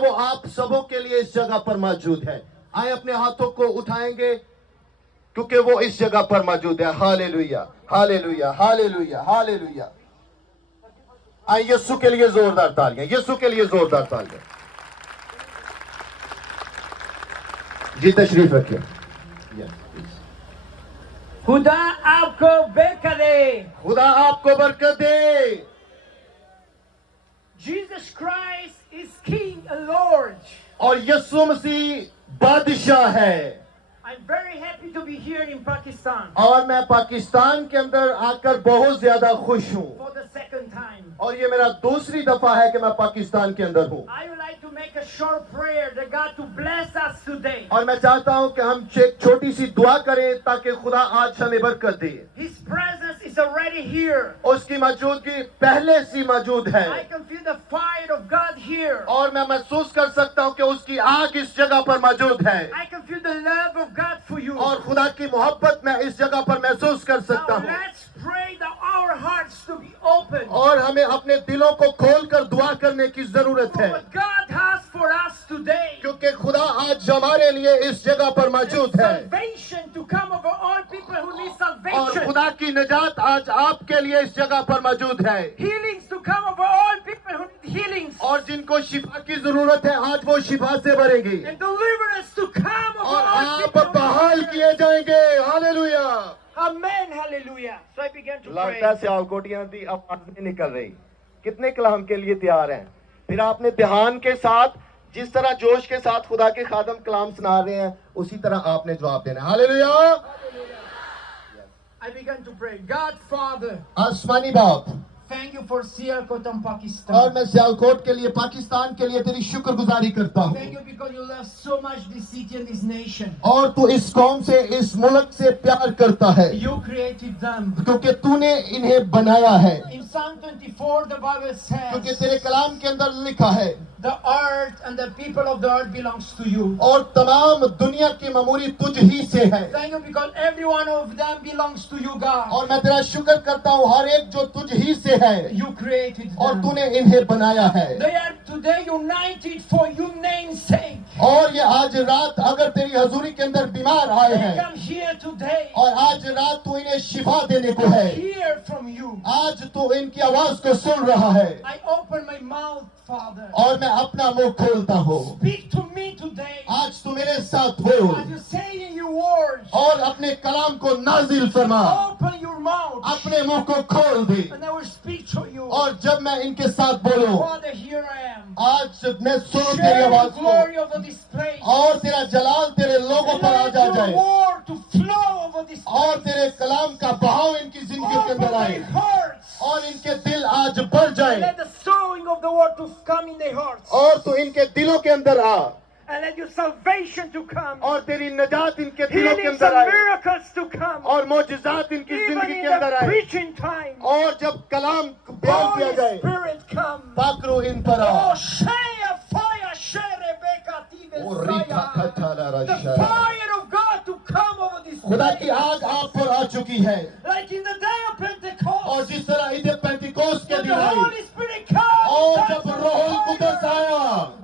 वो आप सबों के लिए इस जगह पर मौजूद है। आए अपने हाथों को उठाएंगे क्योंकि वो इस जगह पर मौजूद है। Hallelujah, hallelujah, hallelujah, hallelujah. आए यीशु के लिए जोरदार तालियां, यीशु के लिए जोरदार तालियां। जी तशरीफ रखिए। खुदा आपको बरकत दे। खुदा आपको बरकत दे। Jesus Christ is King and Lord. और यीशु मसीह बादशाह है। I'm very happy to be here in Pakistan और मैं पाकिस्तान के अंदर आकर बहुत ज्यादा खुश हूँ। for the second time. और ये मेरा दूसरी दफा है कि मैं पाकिस्तान के अंदर हूँ। I would like to make a short prayer that God to bless us today. और मैं चाहता हूँ कि हम एक छोटी सी दुआ करें ताकि खुदा आज हमें बरकत दे। His presence is already here. उसकी मौजूदगी पहले से मौजूद है। I can feel the fire of God here. और मैं महसूस कर सकता हूँ कि उसकी आग इस जगह पर मौजूद है। I can feel the love of God for you. और खुदा की मोहब्बत मैं इस जगह पर महसूस कर सकता Now हूँ। let's pray that our hearts to be open और हमें अपने दिलों को खोलकर दुआ करने की जरूरत for है, what God has for us today. क्योंकि खुदा आज हमारे लिए इस जगह पर मौजूद है। Salvation to come over all people who need और salvation. खुदा की निजात आज आपके लिए इस जगह पर मौजूद है। Healings to come over all people who need healings. और जिनको शिफा की जरूरत है आज वो शिफा से भरेंगी। And deliverance to come over और all आप people. बहाल किए जाएंगे। Hallelujah. Amen. Hallelujah. So I began to लगता pray. है सियालकोटियां दी आवाज नहीं निकल रही। कितने कलाम के लिए तैयार हैं? फिर आपने ध्यान के साथ जिस तरह जोश के साथ खुदा के खादम कलाम सुना रहे हैं उसी तरह आपने जवाब देना। Hallelujah. I began to pray. God Father, आसमानी बाप, thank you for Sialkot and और Pakistan. मैं सियालकोट के लिए पाकिस्तान के लिए तेरी शुक्रगुजारी करता हूँ। Thank you because you love so much this city and this nation. और तू इस कौम से इस मुल्क से प्यार करता है You created them. क्योंकि तूने इन्हें बनाया है। In Psalm 24, the Bible क्योंकि says, तेरे कलाम के अंदर लिखा है the earth and the people of the earth belongs to you. और तमाम दुनिया की ममूरी तुझ ही से है। Thank you because every one of them belongs to you, God. और मैं तेरा शुक्र करता हूँ हर एक जो तुझ ही से है You created और them. तूने इन्हें बनाया है। They are today united for your name's sake. और ये आज रात अगर तेरी हजूरी के अंदर बीमार आए They हैं come here today. और आज रात तू इन्हें शिफा देने को है। Hear from you. आज तू इनकी आवाज को सुन रहा है I open my mouth, Father. और मैं अपना मुंह खोलता हूँ। Speak to me today. आज तू मेरे साथ हो As you say in your words, और अपने कलाम को नाजिल फरमा। open your mouth अपने मुंह को खोल दे and I will speak to you. और जब मैं इनके साथ बोलूं Father, here I am. आज मैं सुनूं तेरी Share आवाज your को glory over this place. और तेरा जलाल तेरे लोगों And पर आ let जा your जाए word to flow over this और place. तेरे कलाम का बहाव इनकी जिंदगी के Open अंदर आए their hearts. और इनके दिल आज भर जाए Let the sowing of the word to come in their hearts. और तू इनके दिलों के अंदर आ And let your salvation to come. और तेरी निजात इनके दिलों के Healings अंदर and आए miracles to come. और मोजज़ात इनकी Even जिंदगी in के अंदर the आए preaching time. और जब कलाम बयान किया Holy जाए Spirit come. पाकरू इन पर आ Oh, share fire, share Rebecca, और रीठा खट्टा The रशा fire of God to come over this खुदा की place. आग आप पर आ चुकी है Like in the day of और Pentecost. जिस तरह ईद पेंटिकोस के When दिन the I Holy Spirit comes. और that's जब the रोहुल कुदस fire आया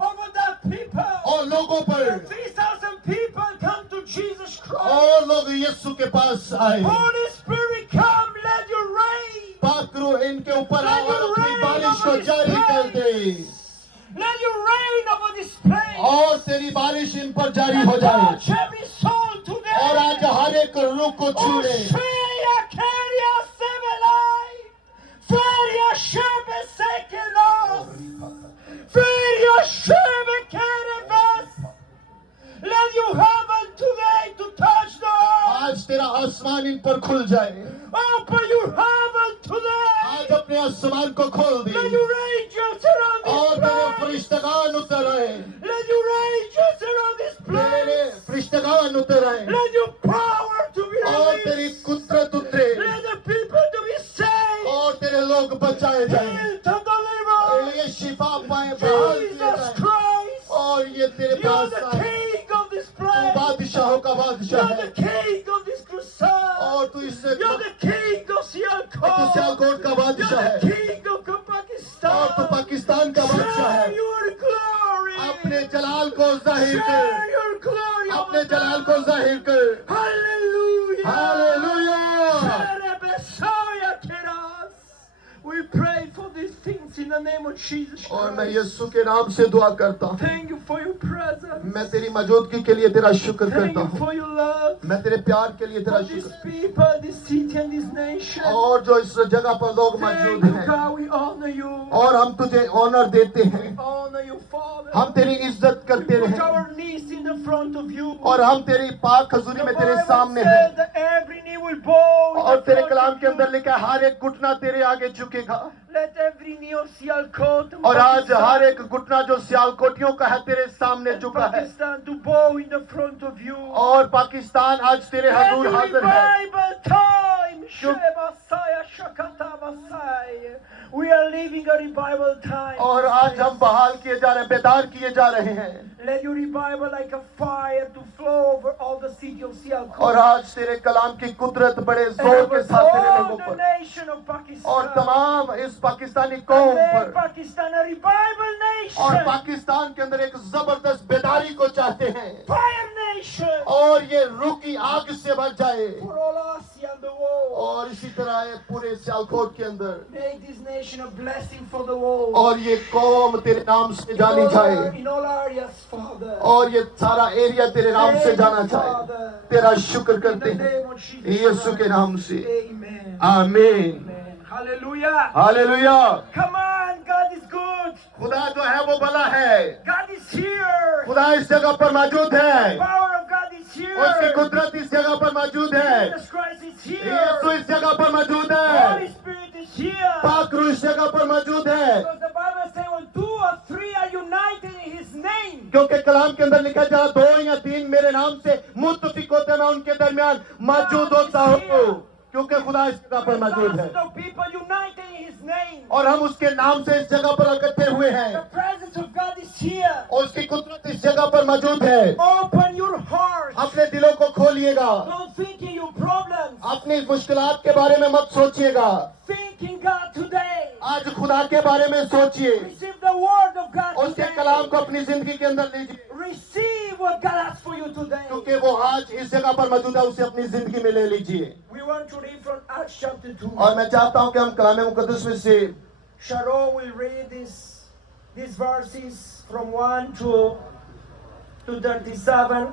over that people. और लोगों पर And 3,000 people come to Jesus Christ. और लोग यीशु के पास आए Holy Spirit come, let your rain. पाकरू इनके ऊपर आ और अपनी बारिश को जारी कर दे Let your rain over this place. और तेरी बारिश इन पर जारी हो And जाए touch every soul today. और आज हर एक रूह को छू ले Oshaya Keria Sevelai. Feria Shebe Sekelos. Feria Shebe Kereves. Let you heaven today to touch the earth. आज तेरा आसमान इन पर खुल जाए Open your heaven today. आज अपने आसमान को खोल दे Let your angels surround और this तेरे place. फरिश्तगान उतर आए Let your angels surround this तेरे place. फरिश्तगान उतर आए Let your power to be और तेरी released. कुदरत उतरे Let the people to be saved. और तेरे लोग बचाए जाए Healed and delivered. ये शिफा पाए बहाल किए Jesus जाए Christ. और ये तेरे You're पास the आए king of this तू place. बादशाहों का बादशाह You're है the king of this crusade. और तू इससे You're the king of तू Sialkot. सियालकोट का You're बादशाह the है king of और तू Pakistan. पाकिस्तान का बादशाह Share है your glory. अपने अपने जलाल को जाहिर कर, Share your glory अपने over जलाल them. को जाहिर कर। Hallelujah. Hallelujah. Messiah, Keras. We pray for these things in the name of Jesus और मैं Christ. यीशु के नाम से दुआ करता हूँ। Thank you for your presence. मैं तेरी मौजूदगी के लिए तेरा शुक्र Thank करता you हूँ। for your love. मैं तेरे प्यार के लिए तेरा For these शुक्र, people, this city and this nation. और जो इस जगह पर लोग Thank मौजूद you, हैं, God. We honor you. और हम तुझे ऑनर देते We हैं। honor you, Father. हम तेरी इज्जत We करते put रहे, our knees in the front of you. और हम तेरी पाक हजूरी The में तेरे Bible सामने says हैं। that every knee will bow in और the तेरे front कलाम of के अंदर you. लिखा है हर एक घुटना तेरे आगे झुकेगा। Let every knee of Sialkot and और आज Pakistan, हर एक घुटना जो सियालकोटियों का है तेरे सामने and झुका है, Pakistan to bow in the front of you. और पाकिस्तान आज तेरे And हजूर हाजिर है। revival time. Shuk- Sheba Saya Shakata Masai. We are living a revival time. और आज हम बहाल किए जा रहे हैं, बेदार किए जा रहे हैं। Let your revival like a fire to flow over all the city of Sialkot. और आज तेरे कलाम की कुदरत बड़े And जोर over के साथ तेरे all लोगों the पर, nation of Pakistan. और तमाम इस पाकिस्तानी And कौम make पर, Pakistan a revival और nation. पाकिस्तान के अंदर एक जबरदस्त बेदारी को चाहते हैं, Fire nation. और ये रूह की आग से भर जाए, For all Asia and the world. और इसी तरह ये पूरे सियालकोट के अंदर, Make this nation a blessing for the world. और ये कौम तेरे नाम से जानी जाए, In all areas, Father. और ये सारा एरिया तेरे नाम से जाना चाहे। तेरा शुक्र In करते the हैं name of Jesus यीशु के Christ. नाम से, Amen. आमीन। Amen. Hallelujah. Hallelujah. Come on, God is good. खुदा जो है वो भला है, God is here. खुदा इस जगह पर मौजूद है, Power of God is उसकी here. कुदरत इस जगह पर मौजूद है, Jesus Christ is Yeshu here. इस जगह पर मौजूद Holy है, Spirit is here. पाक रूह इस जगह पर मौजूद है। Because the Bible says when 2 or 3 are united in His name. क्योंकि कलाम के अंदर लिखा जहाँ 2 या 3 मेरे नाम से मुत्तफिक होते हैं, मैं उनके दरमियान मौजूद होता हूँ, क्योंकि खुदा इस जगह पर मौजूद है, Thousands of people united in His name. और हम उसके नाम से इस जगह पर इकट्ठे हुए The हैं, presence of God is here. और उसकी कुदरत इस जगह पर मौजूद है। Open your heart. अपने दिलों को खोलिएगा, Don't think in your problems. अपनी मुश्किलात के बारे में मत सोचिएगा, Think in God today. आज खुदा के बारे में सोचिए, Receive the word of God उसके today. कलाम को अपनी जिंदगी के अंदर लीजिए, Receive what God has for you today. क्योंकि वो आज इस जगह पर मौजूद है, उसे अपनी जिंदगी में ले लीजिए। We want to read from Acts chapter 2. और मैं चाहता हूं कि हम कलाम मुकद्दस में से Sharon will read these verses from 1 to 37.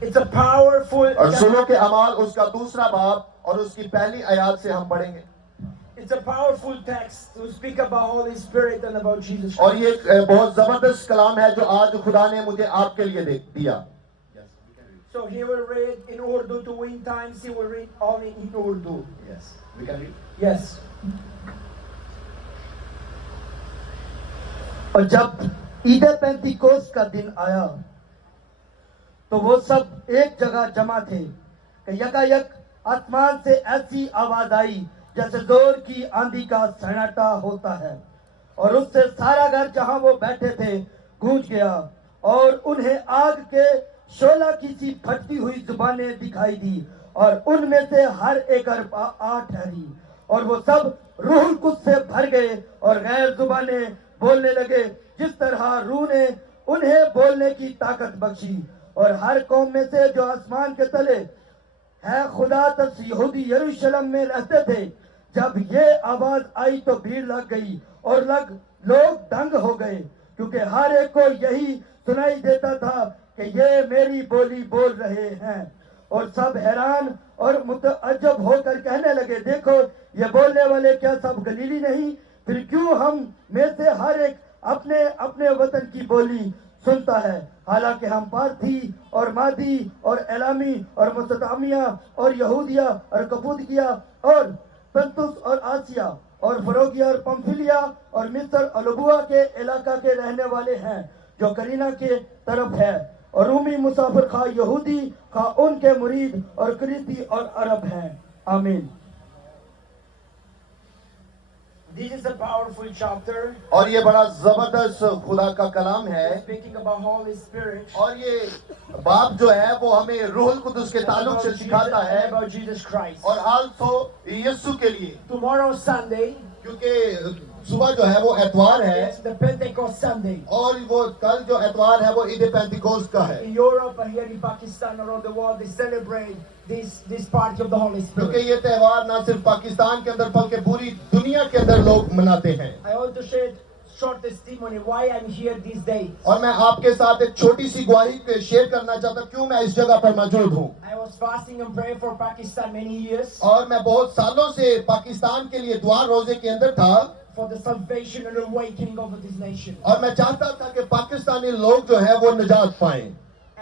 It's a powerful. और सुनो के अमाल उसका दूसरा बाब और उसकी पहली आयत से हम पढ़ेंगे। It's a powerful text to speak about Holy Spirit and about Jesus और Christ. ये एक बहुत जबरदस्त कलाम है जो आज खुदा ने मुझे आपके लिए दिया। So he will read in Urdu to win times. He will read only in Urdu. Yes, we can read. Yes. और जब ईद पेंतिकोस का दिन आया तो वो सब एक जगह जमा थे कि यकायक आसमान से ऐसी आवाज आई जैसे जोर की आंधी का सन्नाटा होता है, और उससे सारा घर जहां वो बैठे थे गूंज गया, और उन्हें आग के शोला की सी फटती हुई जुबानें दिखाई दी, और उनमें से हर एक आ ठहरी, और वो सब रूह कुछ से भर गए और गैर जुबानें बोलने लगे जिस तरह रूह ने उन्हें बोलने की ताकत बख्शी। और हर कौम में से जो आसमान के तले है खुदा तक यहूदी यरूशलेम में रहते थे, जब ये आवाज आई तो भीड़ लग गई और लोग दंग हो गए, क्योंकि हर एक को यही सुनाई देता था कि ये मेरी बोली बोल रहे हैं। और सब हैरान और मुतअज्जब होकर कहने लगे, देखो ये बोलने वाले क्या सब गलीली नहीं? फिर क्यों हम में से हर एक अपने अपने वतन की बोली सुनता है? हालांकि हम पार्थी और मादी और एलामी और मुस्ततामिया और यहूदिया और कपूदिया और पंतुस और आसिया और फरोगिया और पंफिलिया और मिस्र और लबुआ के इलाका के रहने वाले हैं, जो करीना के तरफ है, और रूमी मुसाफिर खा यहूदी खा उनके मुरीद और क्रीती और अरब हैं। आमीन। This is a powerful chapter और ये बड़ा जबरदस्त खुदा का कलाम है, speaking about Holy Spirit. और ये बाप जो है वो हमें रूहुल कुदस के ताल्लुक से सिखाता है, About Jesus Christ. और आल्सो यीशु के लिए, Tomorrow Sunday, क्योंकि सुबह जो है वो एतवार है It's the Pentecost Sunday. और वो कल जो एतवार है वो ईद पेंतिकोस्त का है, In Europe and here in Pakistan, around the world, they celebrate this party of the Holy क्योंकि Spirit. ये त्योहार ना सिर्फ पाकिस्तान के अंदर बल्कि पूरी दुनिया के अंदर लोग मनाते हैं। I want to share short testimony why I'm here these days. और मैं आपके साथ एक छोटी सी गवाही शेयर करना चाहता हूँ क्यों मैं इस जगह पर मौजूद हूँ। I was fasting and praying for Pakistan many years और मैं बहुत सालों से पाकिस्तान के लिए दुआ रोजे के अंदर था for the salvation and awakening of this nation. और मैं चाहता था कि पाकिस्तानी लोग जो है वो निजात पाएं।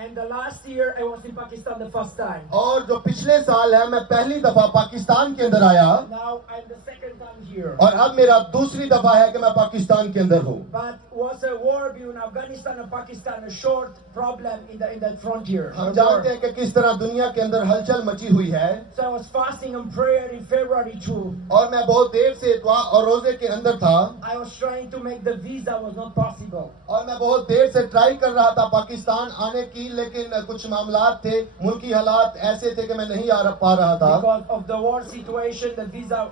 And the last year I was in Pakistan the first time. और जो पिछले साल है मैं पहली दफा पाकिस्तान के अंदर आया Now I'm the second time here. और अब मेरा दूसरी दफा है कि मैं पाकिस्तान के अंदर हूँ। But was a war between Afghanistan and Pakistan a short problem in the frontier. हम जानते हैं कि किस तरह दुनिया के अंदर हलचल मची हुई है So I was fasting and prayer in February too. और मैं बहुत देर से दुआ और रोजे के अंदर था I was trying to make the visa, was not possible. और मैं बहुत देर से ट्राई कर रहा था पाकिस्तान आने की, लेकिन कुछ मामलात थे, मुल्की हालात ऐसे थे कि मैं नहीं आ पा रहा था Because of the war situation, the visa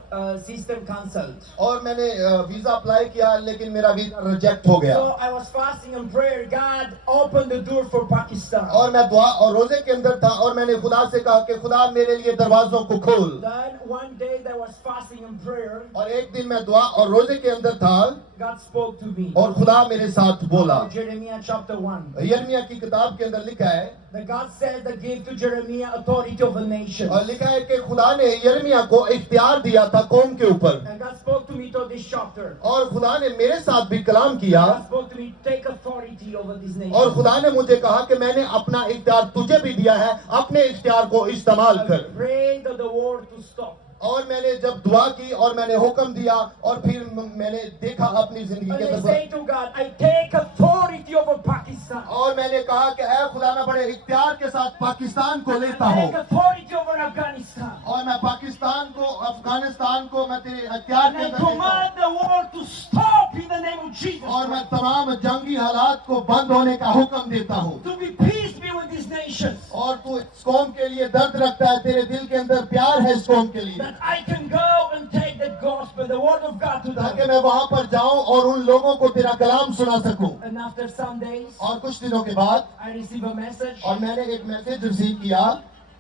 system cancelled. और मैंने वीजा अप्लाई किया लेकिन मेरा वीजा रिजेक्ट हो गया। So I was fasting and prayer. God opened the door for Pakistan. और मैं दुआ और रोजे के अंदर था और मैंने खुदा से कहा कि खुदा मेरे लिए दरवाजों को खोल। Then one day there was fasting and prayer. और एक दिन मैं दुआ और रोजे के अंदर था God spoke to me. और खुदा मेरे साथ बोला। Jeremiah chapter 1. यिर्मयाह की किताब के अंदर लिखा है The God said that gave to Jeremiah authority over nations. और लिखा है कि खुदा ने यिर्मयाह को इख्तियार दिया था कौम के ऊपर And God spoke to me through this chapter. और खुदा ने मेरे साथ भी कलाम किया God spoke to me, take authority over this nation. और खुदा ने मुझे कहा कि मैंने अपना इख्तियार तुझे भी दिया है, अपने इख्तियार को इस्तेमाल कर। I prayed for the war to stop. और मैंने जब दुआ की और मैंने हुक्म दिया और फिर मैंने देखा अपनी जिंदगी And के I अंदर say to God, I take authority over Pakistan. और मैंने कहा कि ऐ खुदा मैं बड़े इख्तियार के साथ पाकिस्तान को लेता I हूँ take authority over Afghanistan. और मैं पाकिस्तान को अफगानिस्तान को मैं तेरे इख्तियार And के I अंदर लेता हूँ command the war to stop in the name of Jesus. और मैं तमाम जंगी हालात को बंद होने का हुक्म देता हूँ To be peace be with these nations. और तू इस कौम के लिए दर्द रखता है, तेरे दिल के अंदर प्यार है इस कौम के लिए That I can go and take the gospel, the word of God to ताकि them. मैं वहां पर जाऊं और उन लोगों को तेरा कलाम सुना सकूं। And after some days, और कुछ दिनों के बाद I receive a message. और मैंने एक मैसेज रिसीव किया।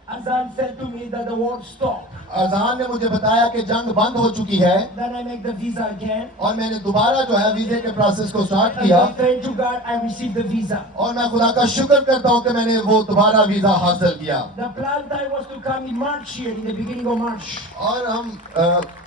Azan said to me that the war stopped. अजान ने मुझे बताया कि जंग बंद हो चुकी है Then I make the visa again. और मैंने दोबारा जो है वीजे के प्रोसेस को स्टार्ट And किया I thank to God I received the visa. और मैं खुदा का शुक्र करता हूं कि मैंने वो दोबारा वीजा हासिल किया। The plan time was to come in March here, in the beginning of March. और हम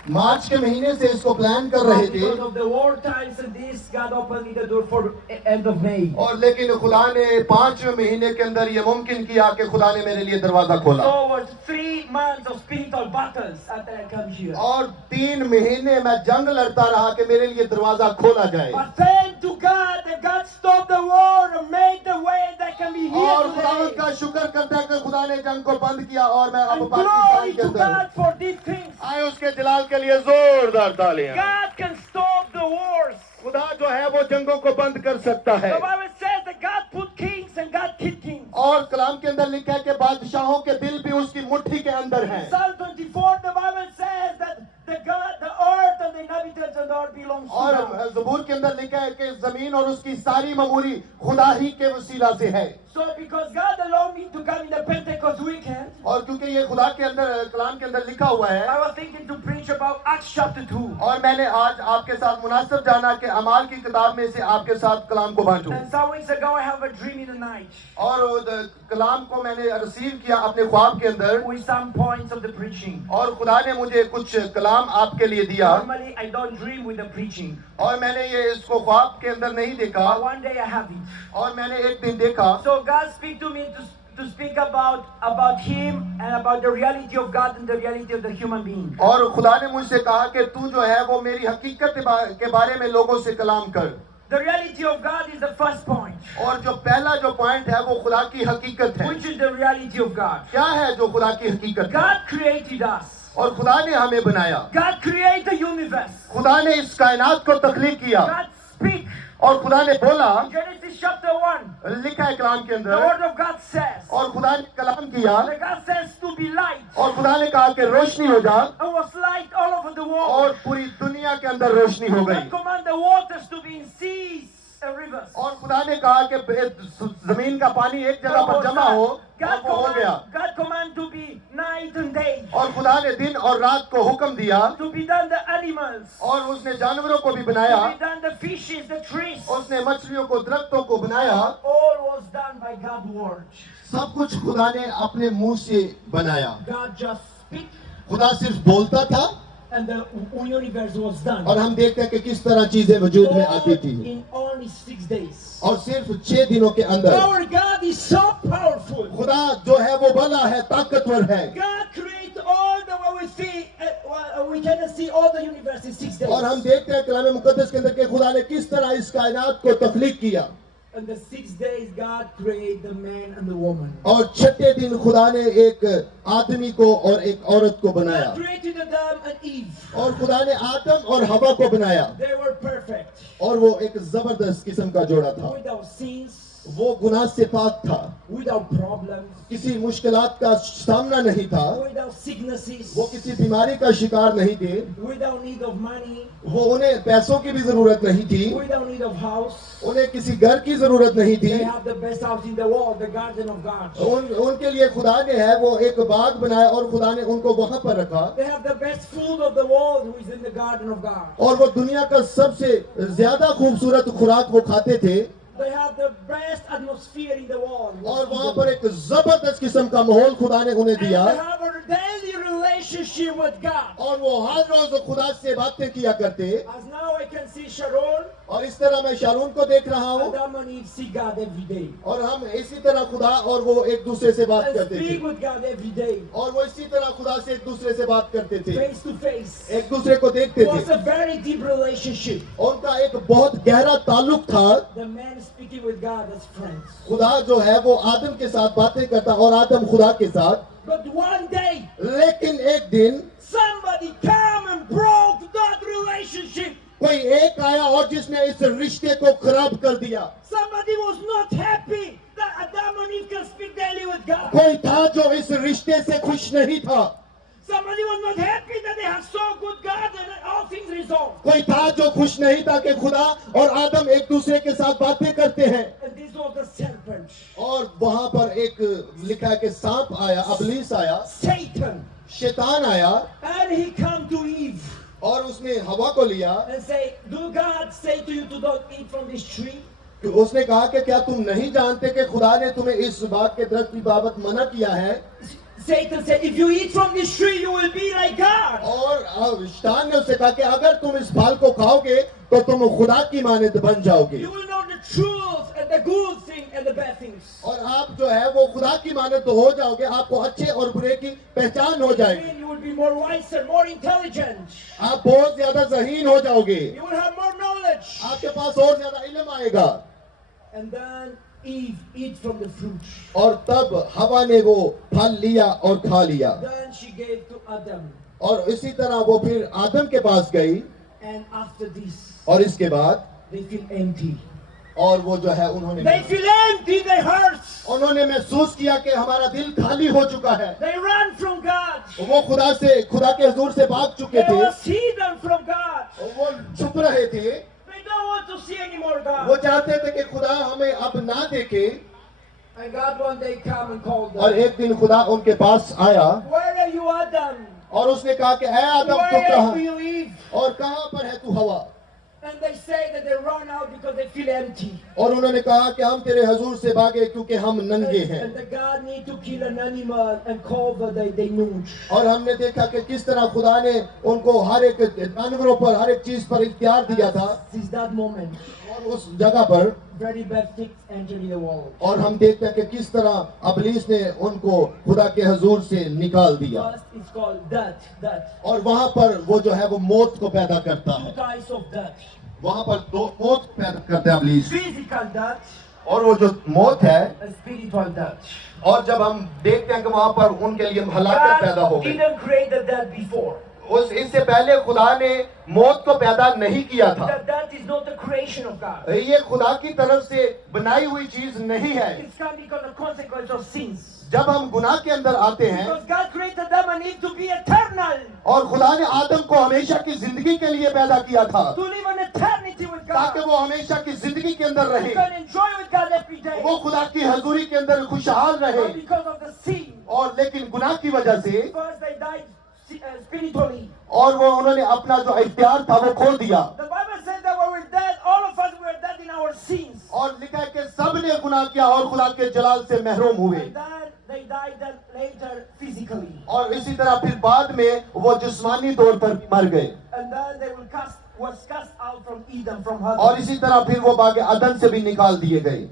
मार्च के महीने से इसको प्लान कर रहे थे Because of the war times and this, God opened me the door for end of May. और लेकिन खुदा ने 5वें महीने के अंदर ये मुमकिन किया कि खुदा ने मेरे लिए दरवाजा खोला So it was 3 months of spiritual battles after I come here. और 3 महीने मैं जंग लड़ता रहा कि मेरे लिए दरवाजा खोला जाए But thank to God that God stopped the war and made the way that can be here और खुदावंद today. का शुक्र करता है कि खुदा ने जंग को बंद किया और मैं अब And पाकिस्तान glory के to अंदर हूं। God for these things. आए उसके जलाल के लिए जोरदार तालियां। God can stop the wars. खुदा जो है वो जंगों को बंद कर सकता है The Bible says that God put kings and God killed kings. और कलाम के अंदर लिखा है कि बादशाहों के दिल भी उसकी मुट्ठी के अंदर हैं। Psalm 24, the Bible says that the earth and the inhabitants of the earth belongs to और God. ज़बूर के अंदर लिखा है कि जमीन और उसकी सारी ममूरी खुदा ही के वसीला से है। So because God allowed me to come in the Pentecost weekend, और क्योंकि ये खुदा के अंदर कलाम के अंदर लिखा हुआ है I was thinking to preach about Acts chapter 2. और मैंने आज आपके साथ मुनासिब जाना कि अमाल की किताब में से आपके साथ कलाम को बांटूं And some weeks ago I have a dream in the night और वो कलाम को मैंने रिसीव किया अपने ख्वाब के अंदर with some points of the preaching. और खुदा ने मुझे कुछ कलाम आपके लिए दिया Normally I don't dream with the preaching, और मैंने ये इसको ख्वाब के अंदर नहीं देखा but one day I have it. और मैंने एक दिन देखा So God speak to me to speak about Him and about the reality of God and the reality of the human being. और खुदा ने मुझसे कहा कि तू जो है वो मेरी हकीकत के बारे में लोगों से कलाम कर। The reality of God is the first point, और जो पहला जो पॉइंट है वो खुदा की हकीकत है। which is the reality of God. क्या है जो खुदा की हकीकत है? God created us. और खुदा ने हमें बनाया। God created the universe. खुदा ने इस कायनात को तख्लीक किया God speak. और खुदा ने बोला, Genesis chapter 1, लिखा है कलाम के the अंदर word of God says, और खुदा ने कलाम किया that God says to be light. और खुदा ने कहा कि रोशनी हो जा And was light all over the the world. और पूरी दुनिया के अंदर रोशनी हो गई। God command the waters to be in seas and rivers. और खुदा ने कहा कि जमीन का पानी एक जगह पर जमा हो, और वो हो गया। God command to be night and day. और खुदा ने दिन और रात को हुक्म दिया, To be done the animals. और उसने जानवरों को भी To बनाया, be done the fishes, the trees. उसने मछलियों को, दरख्तों को बनाया। All was done by God's word. सब कुछ खुदा ने अपने मुंह से बनाया। God just speak खुदा सिर्फ बोलता था, and the universe was done. और हम देखते हैं कि किस तरह चीजें वजूद में आती थी। In only 6 days. और सिर्फ 6 दिनों के अंदर Our God is so powerful. खुदा जो है वो बड़ा है, ताकतवर है। God create all the way we see. We cannot see all the universe in 6 days. और हम देखते हैं कलाम मुकद्दस के अंदर कि खुदा ने किस तरह इस कायनात को तख्लीक किया। In the 6 days, God created the man and the woman. और 6ठे दिन खुदा ने एक आदमी को और एक औरत को बनाया। God created Adam and Eve. और खुदा ने आदम और हवा को बनाया, They were perfect, और वो एक जबरदस्त किस्म का जोड़ा था। without sins, वो गुनाह से पाक था, without problems, किसी मुश्किलात का सामना नहीं था, without sicknesses, वो किसी बीमारी का शिकार नहीं थे, without need of money, वो उन्हें पैसों की भी जरूरत नहीं थी, without need of house. उन्हें किसी घर की जरूरत नहीं थी। They have the best house in the world, the garden of God. उनके लिए खुदा ने है वो एक बाग बनाया, और खुदा ने उनको वहां पर रखा, They have the best food of the world, who is in the garden of God. और वो दुनिया का सबसे ज्यादा खूबसूरत खुराक वो खाते थे। They have the best atmosphere in the world. और वहां पर एक जबरदस्त किस्म का माहौल खुदा ने उन्हें And दिया, they have a daily relationship with God. और वो हर रोज खुदा से बातें किया करते। As now I can see Sharon, और इस तरह मैं शारून को देख रहा हूँ, Adam and Eve see God every day. और हम इसी तरह खुदा और वो एक दूसरे से बात And करते थे, speak with God every day, और वो इसी तरह खुदा से एक दूसरे से बात करते थे, face to face. एक दूसरे को देखते It was थे। a very deep relationship. उनका एक बहुत गहरा ताल्लुक था। The man speaking with God as friends. खुदा जो है वो आदम के साथ बातें करता, और आदम खुदा के साथ। But one day, लेकिन एक दिन somebody came and broke that relationship. कोई एक आया और जिसने इस रिश्ते को खराब कर दिया। Somebody was not happy that Adam and Eve can speak daily with God. कोई था जो इस रिश्ते से खुश नहीं था। Somebody was not happy that they have so good God and all things resolved. कोई था जो खुश नहीं था कि खुदा और आदम एक दूसरे के साथ बातें करते हैं। And this was the serpent, और वहां पर एक लिखा है कि सांप आया, अबलीस आया, Satan. शैतान आया, And he come to Eve और उसने हवा को लिया। and say, do God say to you to don't eat from this tree? तो उसने कहा कि क्या तुम नहीं जानते कि खुदा ने तुम्हें इस बात के दरख्त की बाबत मना किया है? Satan said, if you eat from this tree, you will be like God. और शैतान ने उससे कहा कि अगर तुम इस फल को खाओगे तो तुम खुदा की मानद बन जाओगे, You will know the truth and the good thing and the bad things. और आप जो है वो खुदा की मानद तो हो जाओगे, आपको अच्छे और बुरे की पहचान हो जाएगी, And you will be more wiser, more intelligent. आप बहुत ज्यादा ज़हीन हो जाओगे, You will have more knowledge. आपके पास और ज्यादा इल्म आएगा। And then Eve eat from the fruit. और तब हवा ने वो फल लिया और खा लिया, Then she gave to Adam. और इसी तरह वो फिर आदम के पास गई, And after this, और इसके बाद they feel empty. और वो जो है They feel empty, they hurt. उन्होंने महसूस किया कि हमारा दिल खाली हो चुका है। They run from God. वो खुदा के हुजूर से भाग चुके They थे, was hidden from God. वो छुप रहे थे, They don't want to see anymore वो God. चाहते थे कि खुदा हमें अब ना देखे। And God one day come and called और them. एक दिन खुदा उनके पास आया Where are you, Adam? और उसने कहा कि ऐ आदम तू Where are कहाँ, you, Eve? और कहाँ पर है तू हवा? And they say that they run out because they feel empty. और उन्होंने कहा कि हम तेरे हुजूर से भागे क्योंकि हम नंगे हैं। And the God need to kill an animal and cover the nude. और हमने देखा कि किस तरह खुदा ने उनको हर एक जानवरों पर, हर एक चीज पर इख्तियार दिया था, Since that moment, और उस जगह पर। very bad things enter in the world. और हम देखते हैं कि किस तरह अबलीस ने उनको खुदा के हुजूर से निकाल दिया, First, it's called death. और वहां पर वो जो है वो मौत को पैदा करता Two है। types of death. वहां पर दो मौत पैदा करते हैं अबलीस, Physical death और वो जो मौत है, and spiritual death. और जब हम देखते हैं कि वहां पर उनके लिए हलाकत पैदा हो God गई, didn't create the death before. इससे पहले खुदा ने मौत को पैदा नहीं किया था। That is not the creation of God. ये खुदा की तरफ से बनाई हुई चीज नहीं है। It's come because of consequence of sins. जब हम गुनाह के अंदर आते हैं Because God created Adam and Eve to be eternal, और खुदा ने आदम को हमेशा की जिंदगी के लिए पैदा किया था to live an eternity with ताकि God. वो हमेशा की जिंदगी के अंदर You रहे, can enjoy with God every day. वो खुदा की हजूरी के अंदर खुशहाल रहे। But because of the sin, और लेकिन गुनाह की वजह से because they died spiritually. और वो उन्होंने अपना जो इख्तियार था वो खो दिया। The Bible says that when we're dead, all of us were dead in our sins. और लिखा है कि सब ने गुनाह किया और खुदा के जलाल से महरूम हुए। And then they died then later physically. और इसी तरह फिर बाद में वो जिस्मानी तौर पर मर गए। And then they was cast out from Eden, from और heaven. इसी तरह फिर वो बागे अदन से भी निकाल दिए गए।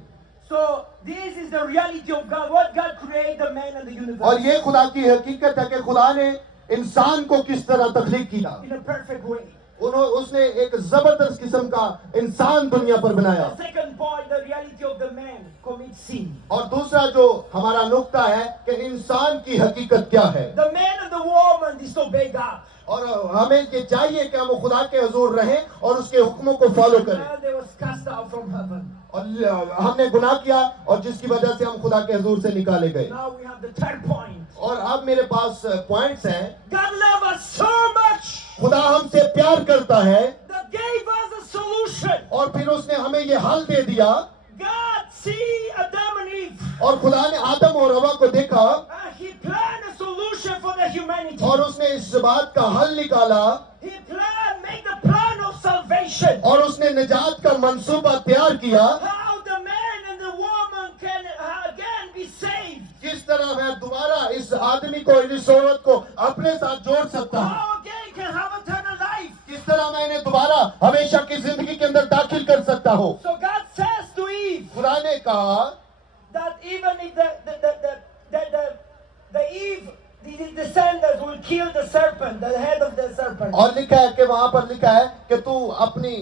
So this is the reality of God. What God created the man and the और universe ये खुदा की हकीकत है कि खुदा ने इंसान को किस तरह तख्लीक किया। in a perfect way. उसने एक जबरदस्त किस्म का इंसान दुनिया पर बनाया। The second point, the reality of the man commits sin. और दूसरा जो हमारा नुक्ता है कि इंसान की हकीकत क्या है। The man and the woman disobey God. और हमें ये चाहिए कि हम खुदा के हुजूर रहें और उसके हुक्मों को फॉलो करें। And they was cast out from heaven. और हमने गुनाह किया और जिसकी वजह से हम खुदा के हुजूर से निकाले गए। Now we have the third point. और अब मेरे पास पॉइंट्स हैं। God loved us so much खुदा हमसे प्यार करता है that gave us a solution. और फिर उसने हमें ये हल दे दिया। God see Adam and Eve. और खुदा ने आदम और हवा को देखा And he planned a solution for the humanity. और उसने इस बात का हल निकाला He planned, make the plan of salvation. और उसने निजात का मंसूबा तैयार किया। How the man and the woman can again be saved. किस तरह मैं दोबारा इस आदमी को इस औरत को अपने साथ जोड़ सकता हूँ। How again can have eternal life. किस तरह मैं इन्हें दोबारा हमेशा की जिंदगी के अंदर दाखिल कर सकता हूँ। So God says to Eve खुदा ने कहा that even if the Eve, the descendants will kill the serpent, the head of the serpent. और लिखा है कि वहां पर लिखा है कि तू अपनी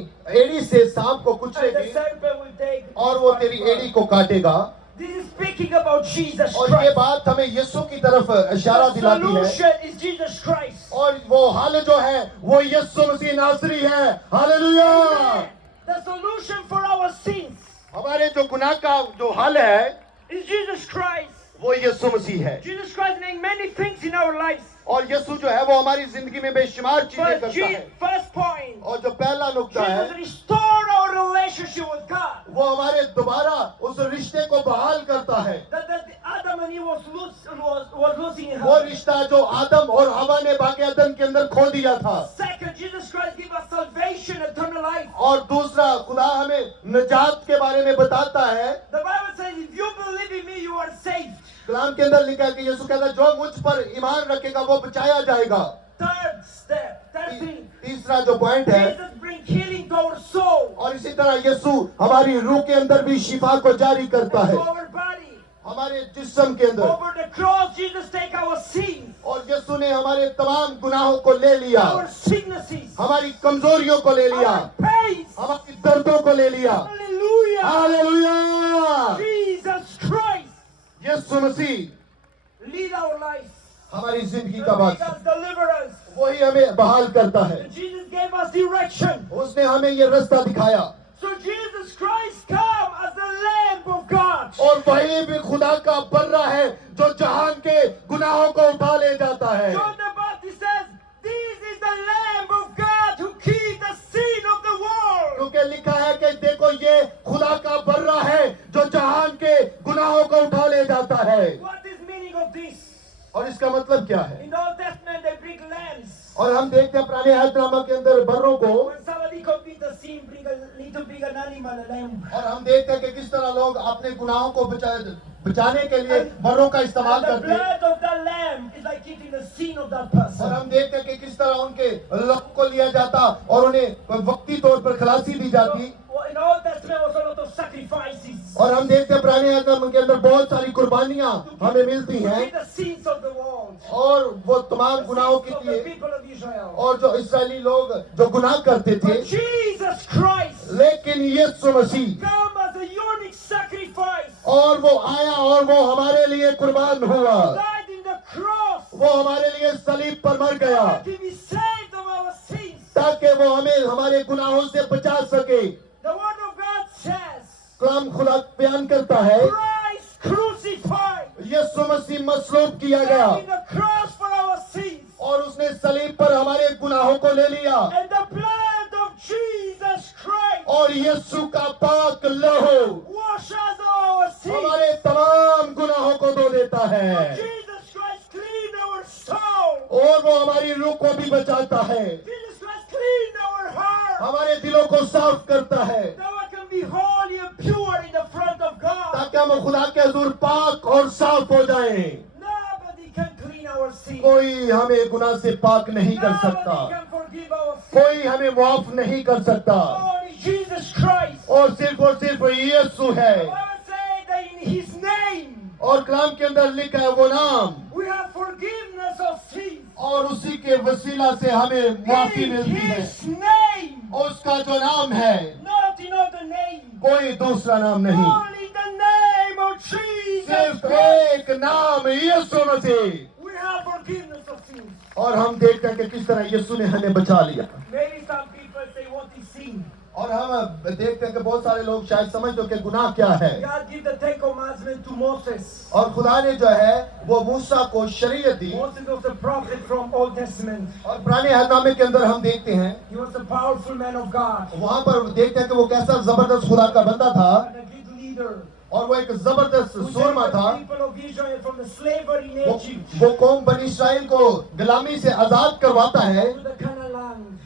एड़ी से सांप को And the कुचलेगी serpent will take. और वो तेरी एड़ी को काटेगा। This is speaking about Jesus और ये Christ. बात हमें यीशु की तरफ इशारा The दिलाती है solution is Jesus Christ. और वो हल जो है वो यीशु मसीह नासरी है। Hallelujah. The solution for our sins हमारे जो गुनाह का जो हल है is Jesus Christ. वो यीशु मसीह है। Jesus Christ doing many things in our lives. और यीशु जो है वो हमारी जिंदगी में बेशुमार चीजें But करता है। first point, और जो पहला नुक्ता है Jesus restored our relationship with God. वो हमारे दोबारा उस रिश्ते को बहाल करता है। That Adam and Eve was losing in वो heaven. रिश्ता जो आदम और हवा ने बागे अदन के अंदर खो दिया था। Second, Jesus Christ gave us salvation, eternal life. और दूसरा खुदा हमें निजात के बारे में बताता है। The Bible says, if you believe in me, you are saved. कलाम के अंदर लिखा है कि यीशु कहता है जो मुझ पर ईमान रखेगा वो बचाया जाएगा। Third step, third thing, तीसरा जो पॉइंट है Jesus brings healing to our soul, और इसी तरह यीशु हमारी रूह के अंदर भी शिफा को जारी करता and है। to our body. हमारे जिस्म के अंदर Over the cross, Jesus take our sins, और यीशु ने हमारे तमाम गुनाहों को ले लिया, our sicknesses, हमारी कमजोरियों को ले लिया, our pains. हमारी दर्दों को ले लिया। Hallelujah! हालेलुया। Jesus Christ यीशु मसीह lead our lives. हमारी जिंदगी का Make बादशाह, us deliver us. वही हमें बहाल करता है। And Jesus gave us direction. उसने हमें ये रास्ता दिखाया So Jesus Christ come as the Lamb of God. और वही भी खुदा का बर्रा है जो जहान के गुनाहों को उठा ले जाता है। John the Baptist says, this is the Lamb of God who keeps the sin of the world. क्योंकि लिखा है कि देखो ये खुदा का बर्रा है जो जहान के गुनाहों को उठा ले जाता है। What is meaning of this? और इसका मतलब क्या है? In the Old Testament they bring lambs. और हम देखते हैं पुराने अहदनामा के अंदर बर्रों को When somebody commits a sin, bring a little big an animal, a lamb. और हम देखते हैं कि किस तरह लोग अपने गुनाहों को बचाने के लिए बर्रों का इस्तेमाल And the करते हैं। blood of the lamb is like keeping the sin of that और person. हम देखते हैं कि किस तरह उनके लहू को लिया जाता और उन्हें वक्ती तौर पर खलासी दी जाती। In the Old Testament was a lot of sacrifices. और हम देखते हैं पुराने अहदनामा के अंदर बहुत सारी कुर्बानियां हमें मिलती To हैं keep the sins of the world. और वो तमाम The गुनाहों sins के of the लिए people of Israel. और जो इस्राएली लोग जो गुनाह करते थे, But Jesus Christ लेकिन यीशु मसीह come as a unique sacrifice. और वो आया और वो हमारे लिए कुर्बान हुआ। Died in the cross. वो हमारे लिए सलीब पर मर गया To be saved. ताकि वो हमें हमारे गुनाहों से बचा सके। The word of God says, कलाम खुदा बयान करता है, Christ crucified यीशु मसीह मसलूब किया गया in the cross for our sins. और उसने सलीब पर हमारे गुनाहों को ले लिया And the blood of Jesus Christ और यीशु का पाक लहू washes our sins. हमारे तमाम गुनाहों को धो देता है Jesus Christ cleaned our soul. और वो हमारी रूह को भी बचाता है, Jesus Christ cleaned our heart. हमारे दिलों को साफ करता है Now I can be holy and pure in the front of God. ताकि हम खुदा के हुजूर पाक और साफ हो जाएं। Nobody can clean our sins. कोई हमें गुनाह से पाक नहीं कर सकता, Nobody can forgive our sins. कोई हमें माफ नहीं कर सकता Only Jesus Christ. और सिर्फ यीशु है। I will say that in His name और कलाम के अंदर लिखा है वो नाम we have forgiveness of sins. और उसी के वसीला से हमें माफी In मिलती है। His name, उसका जो नाम है not in other name. कोई दूसरा नाम नहीं, Only the name of Jesus सिर्फ Christ. एक नाम यीशु मसीह। We have forgiveness of sins. और हम देखते हैं कि किस तरह यीशु ने हमें बचा लिया। Maybe some people say, what is sin? और हम देखते हैं कि बहुत सारे लोग शायद समझते हो कि गुनाह क्या है। God gave the Ten Commandments to Moses. और खुदा ने जो है वो मूसा को शरीयत दी Moses was a prophet from Old Testament. और पुराने अहदनामे के अंदर हम देखते हैं He was a powerful man of God वहां पर देखते हैं कि वो कैसा जबरदस्त खुदा का बंदा था and a good leader. और वो एक जबरदस्त Who सूरमा saved था। the people of Israel from the slavery in Egypt वो कौम बनी इस्राएल को गुलामी से आजाद करवाता है to the Canaan land.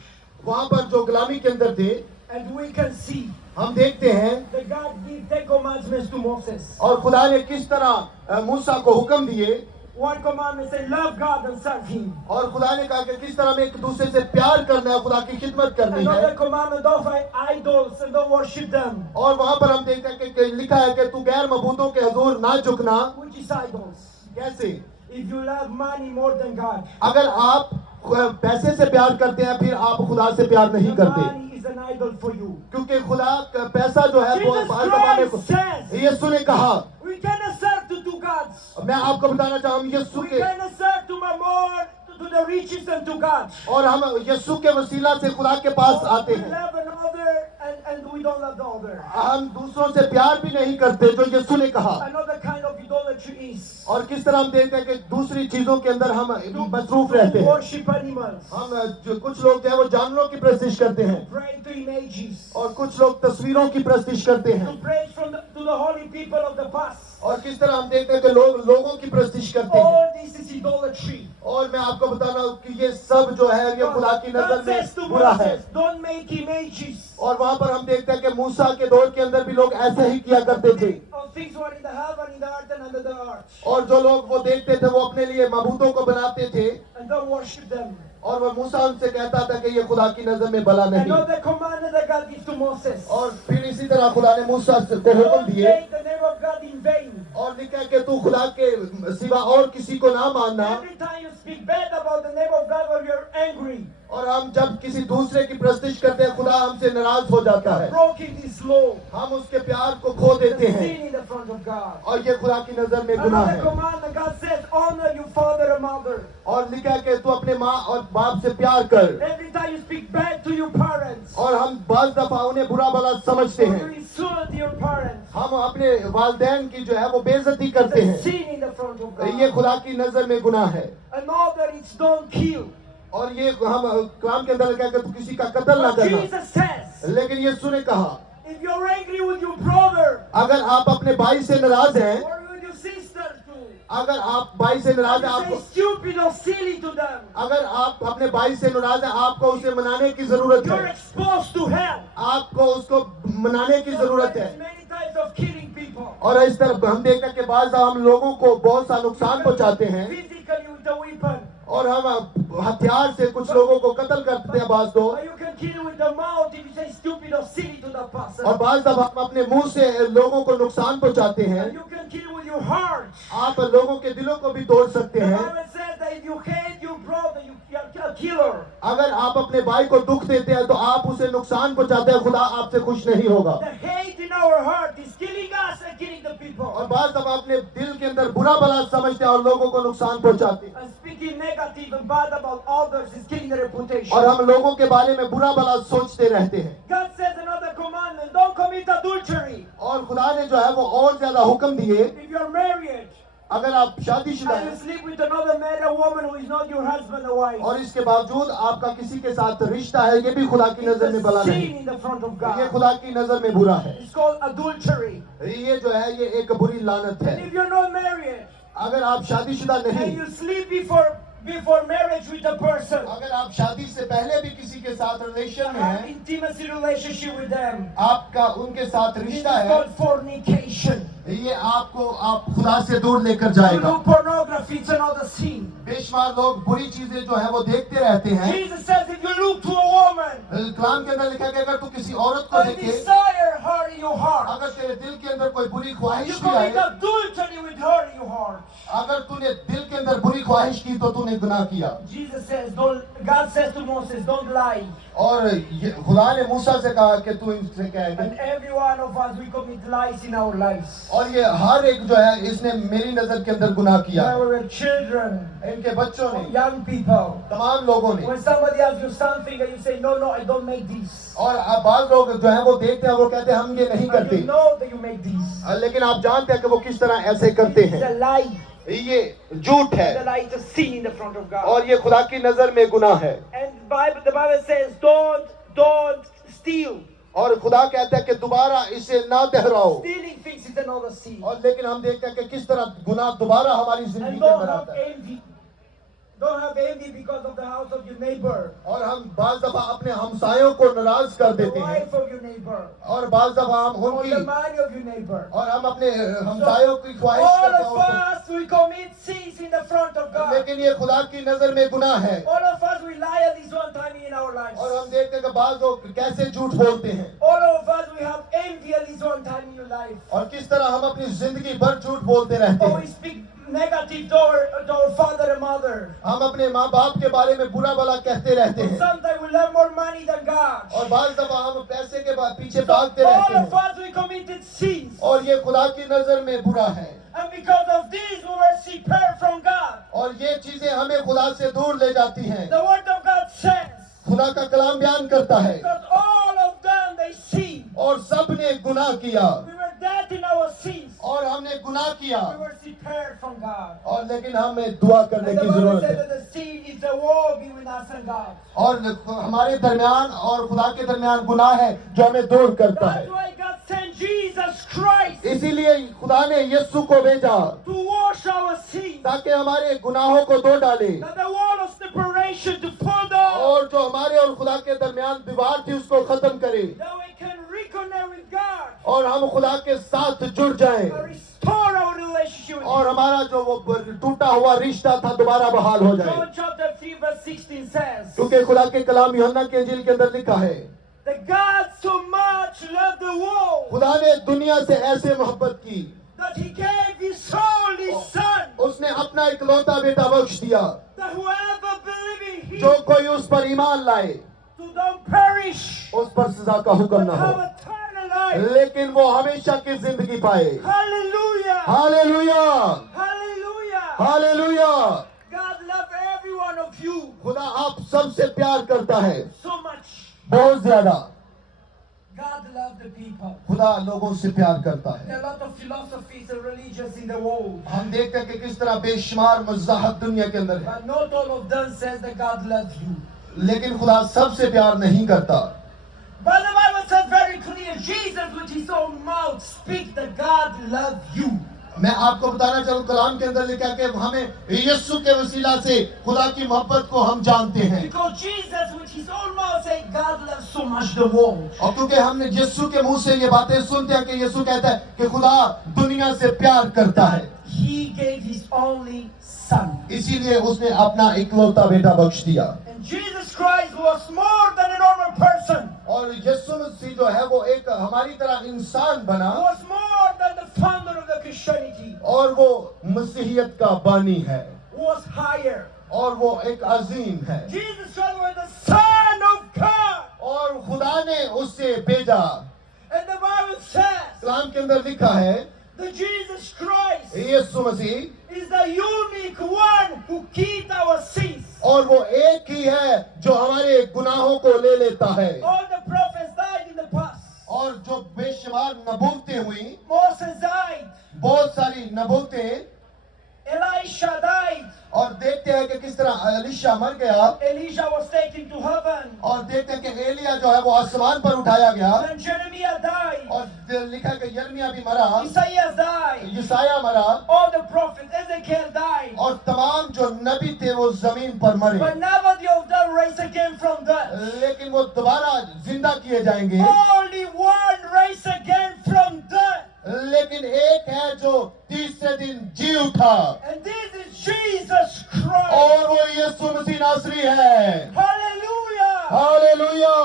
वहां पर जो गुलामी के अंदर थे। And we can see हम देखते हैं that God gave Ten Commandments to Moses. और खुदा ने किस तरह मूसा को हुक्म दिए One commandment said, love God and serve Him. और खुदा ने कहा कि किस तरह में एक दूसरे से प्यार करना है, खुदा की खिदमत करनी है। Another commandment, don't find idols and don't worship them. और वहां पर हम देखते हैं कि लिखा है कि तू गैर मबूदों के हुजूर ना झुकना। Which is idols? कैसे? If you love money more than God, अगर आप पैसे से प्यार करते हैं फिर आप खुदा से प्यार नहीं the करते, money is an idol for you. क्योंकि खुदा का पैसा जो है वो Jesus बाल दबाने को। Christ says, यीशु ने कहा, we cannot serve to two gods. मैं आपको बताना चाहूँ यीशु We के cannot serve to Mammon, to the riches and to God. और हम यीशु के वसीला से खुदा के पास आते We हैं। love another and we don't love the other. हम दूसरों से प्यार भी नहीं करते जो यीशु ने कहा। Another kind of idolatry is और किस तरह हम देखते हैं कि दूसरी चीजों के अंदर हम मसरूफ रहते to हैं। worship animals, हम जो कुछ लोग हैं वो जानवरों की प्रस्तिश करते हैं pray to images, और कुछ लोग तस्वीरों की प्रस्तिश करते to हैं pray to the holy people of the past. और किस तरह हम देखते हैं कि लोग लोगों की प्रस्तिश करते हैं। All this is idolatry. और मैं आपको बता रहा हूँ कि ये सब जो है ये खुदा की नजर God says to में बुरा है। Moses, don't make images और वहां पर हम देखते हैं कि मूसा के दौर के अंदर भी लोग ऐसे ही किया करते थे of things what in the heaven, in the earth, and under the earth, और जो लोग वो देखते थे वो अपने लिए मबूदों को बनाते थे and don't worship them. और वो मूसा उनसे कहता था कि ये खुदा की नजर में भला नहीं। Another commandment that God gives to Moses, और फिर इसी तरह खुदा ने मूसा को हुक्म don't दिए take the name of God in vain. और लिखा कि तू खुदा के सिवा और किसी को ना मानना। Every time you speak bad about the name of God or you're angry, और हम जब किसी दूसरे की प्रस्तिश करते हैं खुदा हमसे नाराज हो जाता है, broken this law, हम उसके प्यार को खो the देते हैं sin in the front of God. और ये खुदा की नजर में गुनाह Another है। commandment, God says, honor your father and mother. और लिखा है कि तू अपने माँ और बाप से प्यार कर। Every time you speak bad to your parents, और हम बाज दफा उन्हें बुरा भला समझते or you हैं, insult your parents, हम अपने वालिदैन की जो है वो बेइज्जती करते the हैं। sin in the front of ये God. खुदा की नजर में गुनाह है। Another is don't kill. और ये हम कलाम के अंदर लिखा है कि तू किसी का कत्ल ना But करना। Jesus says, लेकिन यीशु ने कहा if you're angry with your brother अगर आप अपने भाई से नाराज हैं, or with your sister too, अगर आप भाई से नाराज हैं, you say आपको stupid or silly to them, अगर आप अपने भाई से नाराज हैं, आपको उसे मनाने की जरूरत you're है। exposed to hell. आपको उसको मनाने की जरूरत है। There's many types of killing people. और इस तरह हम देखते हैं कि बाज़ हम लोगों को बहुत सा नुकसान पहुंचाते हैं Physically with a weapon. और हम हथियार से कुछ लोगों को कत्ल करते हैं बाज़ तो। Or you can kill with the mouth if you say stupid or silly to the person. और बाज़ दफा हम अपने मुंह से लोगों को नुकसान पहुंचाते हैं। And you can kill with your heart. आप लोगों के दिलों को भी तोड़ सकते The हैं। Bible says that if you hate your brother, you're a killer. अगर आप अपने भाई को दुख देते हैं तो आप उसे नुकसान पहुंचाते हैं, खुदा आपसे खुश नहीं होगा। The hate in our heart is killing us and killing the people. और बाज़ दफा अपने दिल के अंदर बुरा भला समझते हैं और लोगों को नुकसान पहुंचाते हैं। And speaking thinking negative and bad about others is killing the reputation. और हम लोगों के बारे में बुरा भला सोचते रहते हैं। God says another commandment, don't commit adultery. और खुदा ने जो है वो और ज्यादा हुक्म दिए, If you're married अगर आप शादीशुदा and you हैं sleep with another man or woman who is not your husband or wife, और इसके बावजूद आपका किसी के साथ रिश्ता है, ये भी खुदा की नजर में भला it's a नहीं, sin in the front of ये God. खुदा की नजर में बुरा है। It's called adultery. ये जो है ये एक बुरी लानत है। And if you're not married अगर आप शादीशुदा and नहीं, you sleep before marriage with a person, अगर आप शादी से पहले भी किसी के साथ रिलेशन में have हैं, intimacy relationship with them, आपका उनके साथ this is रिश्ता है, called fornication. ये आपको आप खुदा से दूर लेकर To जाएगा। do pornography, it's another sin. बेशुमार लोग बुरी चीजें जो है वो देखते रहते हैं। Jesus says if you look to a woman कलाम के अंदर लिखा है कि अगर तू किसी औरत को and देखे, desire her in your heart, अगर तेरे दिल के अंदर कोई बुरी you ख्वाहिश भी commit आए, adultery with her in your heart. अगर तूने दिल के अंदर बुरी ख्वाहिश की तो तूने गुनाह किया। Jesus says, God says to Moses, don't lie. और खुदा ने मूसा से कहा कि तू इनसे कह, And every one of us, we commit lies in our lives. और ये हर एक जो है इसने मेरी नजर के अंदर गुनाह किया। When we were children, इनके बच्चों ने, young people, तमाम लोगों ने, when somebody asks you something and you say, no, I don't make this. और अब बाज़ लोग जो है वो देखते हैं, वो कहते हैं हम ये नहीं And करते, you know that you make this. लेकिन आप जानते हैं कि वो किस तरह ऐसे करते It's हैं। a lie. ये झूठ है The lie is a sin in the front of God. और ये खुदा की नजर में गुनाह है। And the Bible says, don't steal. और खुदा कहता है कि दोबारा इसे ना दोहराओ। Stealing things is another sin. और लेकिन हम देखते हैं कि किस तरह गुनाह दोबारा हमारी And जिंदगी में don't have बनाता है। envy. Don't have envy because of the house of your neighbor. और हम बाज़ दफा अपने हमसायों को नाराज कर The देते हैं, wife of your neighbor. और बाज़ दफा हम Or उनकी the money of your neighbor. और हम अपने हमसायों की ख्वाहिश All करते of हैं। us, we commit sins in the front of God. लेकिन ये खुदा की नजर में गुनाह है। All of us, we lie at least one time in our lives. और हम देखते हैं कि बाज़ लोग कैसे झूठ बोलते हैं, All of us, we have envy at least one time in your life. और किस तरह हम अपनी जिंदगी भर झूठ बोलते रहते Or we हैं। speak negative to our father and mother. हम अपने माँ बाप के बारे में बुरा भला कहते रहते हैं, Sometimes we love more money than God. और बाज़ दफा हम पैसे के पीछे भागते All रहते of हैं, us, we committed sins. और ये खुदा की नजर में बुरा है। And because of this, we were separated from God. और ये चीजें हमें खुदा से दूर ले जाती हैं। The word of God says, खुदा का कलाम बयान करता है, because all of them, they sinned. और सब ने गुनाह किया, We were dead in our sins. और हमने गुनाह किया, We were separated from God. और लेकिन हमें दुआ करने And the की Bible जरूरत said है। that the sin is the wall between us and God. और हमारे दरमियान और खुदा के दरमियान गुनाह है जो हमें दूर करता है। That's why God sent Jesus Christ इसीलिए खुदा ने यीशु को भेजा to wash our sins. ताकि हमारे गुनाहों को धो डाले, That the wall of separation to pull down. और जो हमारे और खुदा के दरमियान दीवार थी उसको खत्म करे, That we can reconnect with God. और हम खुदा के साथ जुड़ जाएं, And restore our relationship with और Him. हमारा जो वो टूटा हुआ रिश्ता था दोबारा बहाल हो जाए। John chapter 3 verse 16 says क्योंकि खुदा के कलाम यूहन्ना के इंजील के अंदर लिखा है, that God so much loved the world खुदा ने दुनिया से ऐसे मोहब्बत की, that He gave His only Son, उसने अपना इकलौता बेटा बख्श दिया, that whoever believes in जो Him कोई उस पर ईमान लाए to don't perish उस पर सजा का हुक्म but न हो, have eternal life. लेकिन वो हमेशा की जिंदगी पाए। Hallelujah! Hallelujah, Hallelujah! Hallelujah. God loves every one of you खुदा आप सबसे प्यार करता है, so much. बहुत ज्यादा। God loves the people. खुदा लोगों से प्यार करता है। There are a lot of philosophies and religions in the world, हम देखते हैं कि किस तरह बेशुमार मज़ाहब दुनिया के अंदर है, but not all of them says that God loves you. लेकिन खुदा सबसे प्यार नहीं करता। But the Bible says very clear, Jesus with His own mouth speak that God loves you. मैं आपको बताना चाहूँ कलाम के अंदर लिखा है कि हमें यीशु के वसीला से खुदा की मोहब्बत को हम जानते हैं, Because Jesus with His own mouth said God loves so much the world. और क्योंकि हमने यीशु के मुंह से ये बातें सुनते हैं कि यीशु कहता है कि खुदा दुनिया से प्यार करता है, He gave His only Son. इसीलिए उसने अपना इकलौता बेटा बख्श दिया। And Jesus Christ was more than a normal person. और यीशु मसीह जो है वो एक हमारी तरह इंसान बना, Was more than the founder of the Christianity. और वो मसीहियत का बानी है, Was higher. और वो एक अजीम है, Jesus Christ was the Son of God. और खुदा ने उससे भेजा। And the Bible says कलाम के अंदर लिखा है that Jesus Christ यीशु मसीह is the unique one who keeps our sins. और वो एक ही है जो हमारे गुनाहों को ले लेता है। All the prophets died in the past. और जो बेशुमार नबूवतें हुई, Moses died. बहुत सारी नबूवतें, Elisha died. और देखते हैं कि किस तरह एलीशा मर गया, Elijah was taken to heaven. और देखते हैं कि एलिया जो है वो आसमान पर उठाया गया, And Jeremiah died. और लिखा है कि यिर्मयाह भी मरा, Isaiah died. यशायाह मरा, All the prophets, Ezekiel died. और तमाम जो नबी थे वो जमीन पर मरे, But nobody of them raised again from death. लेकिन वो दोबारा जिंदा किए जाएंगे। Only one raised again from death. लेकिन एक है जो तीसरे दिन जी उठा, And this is Jesus Christ. और वो यीशु मसीह नासरी है। Hallelujah. Hallelujah.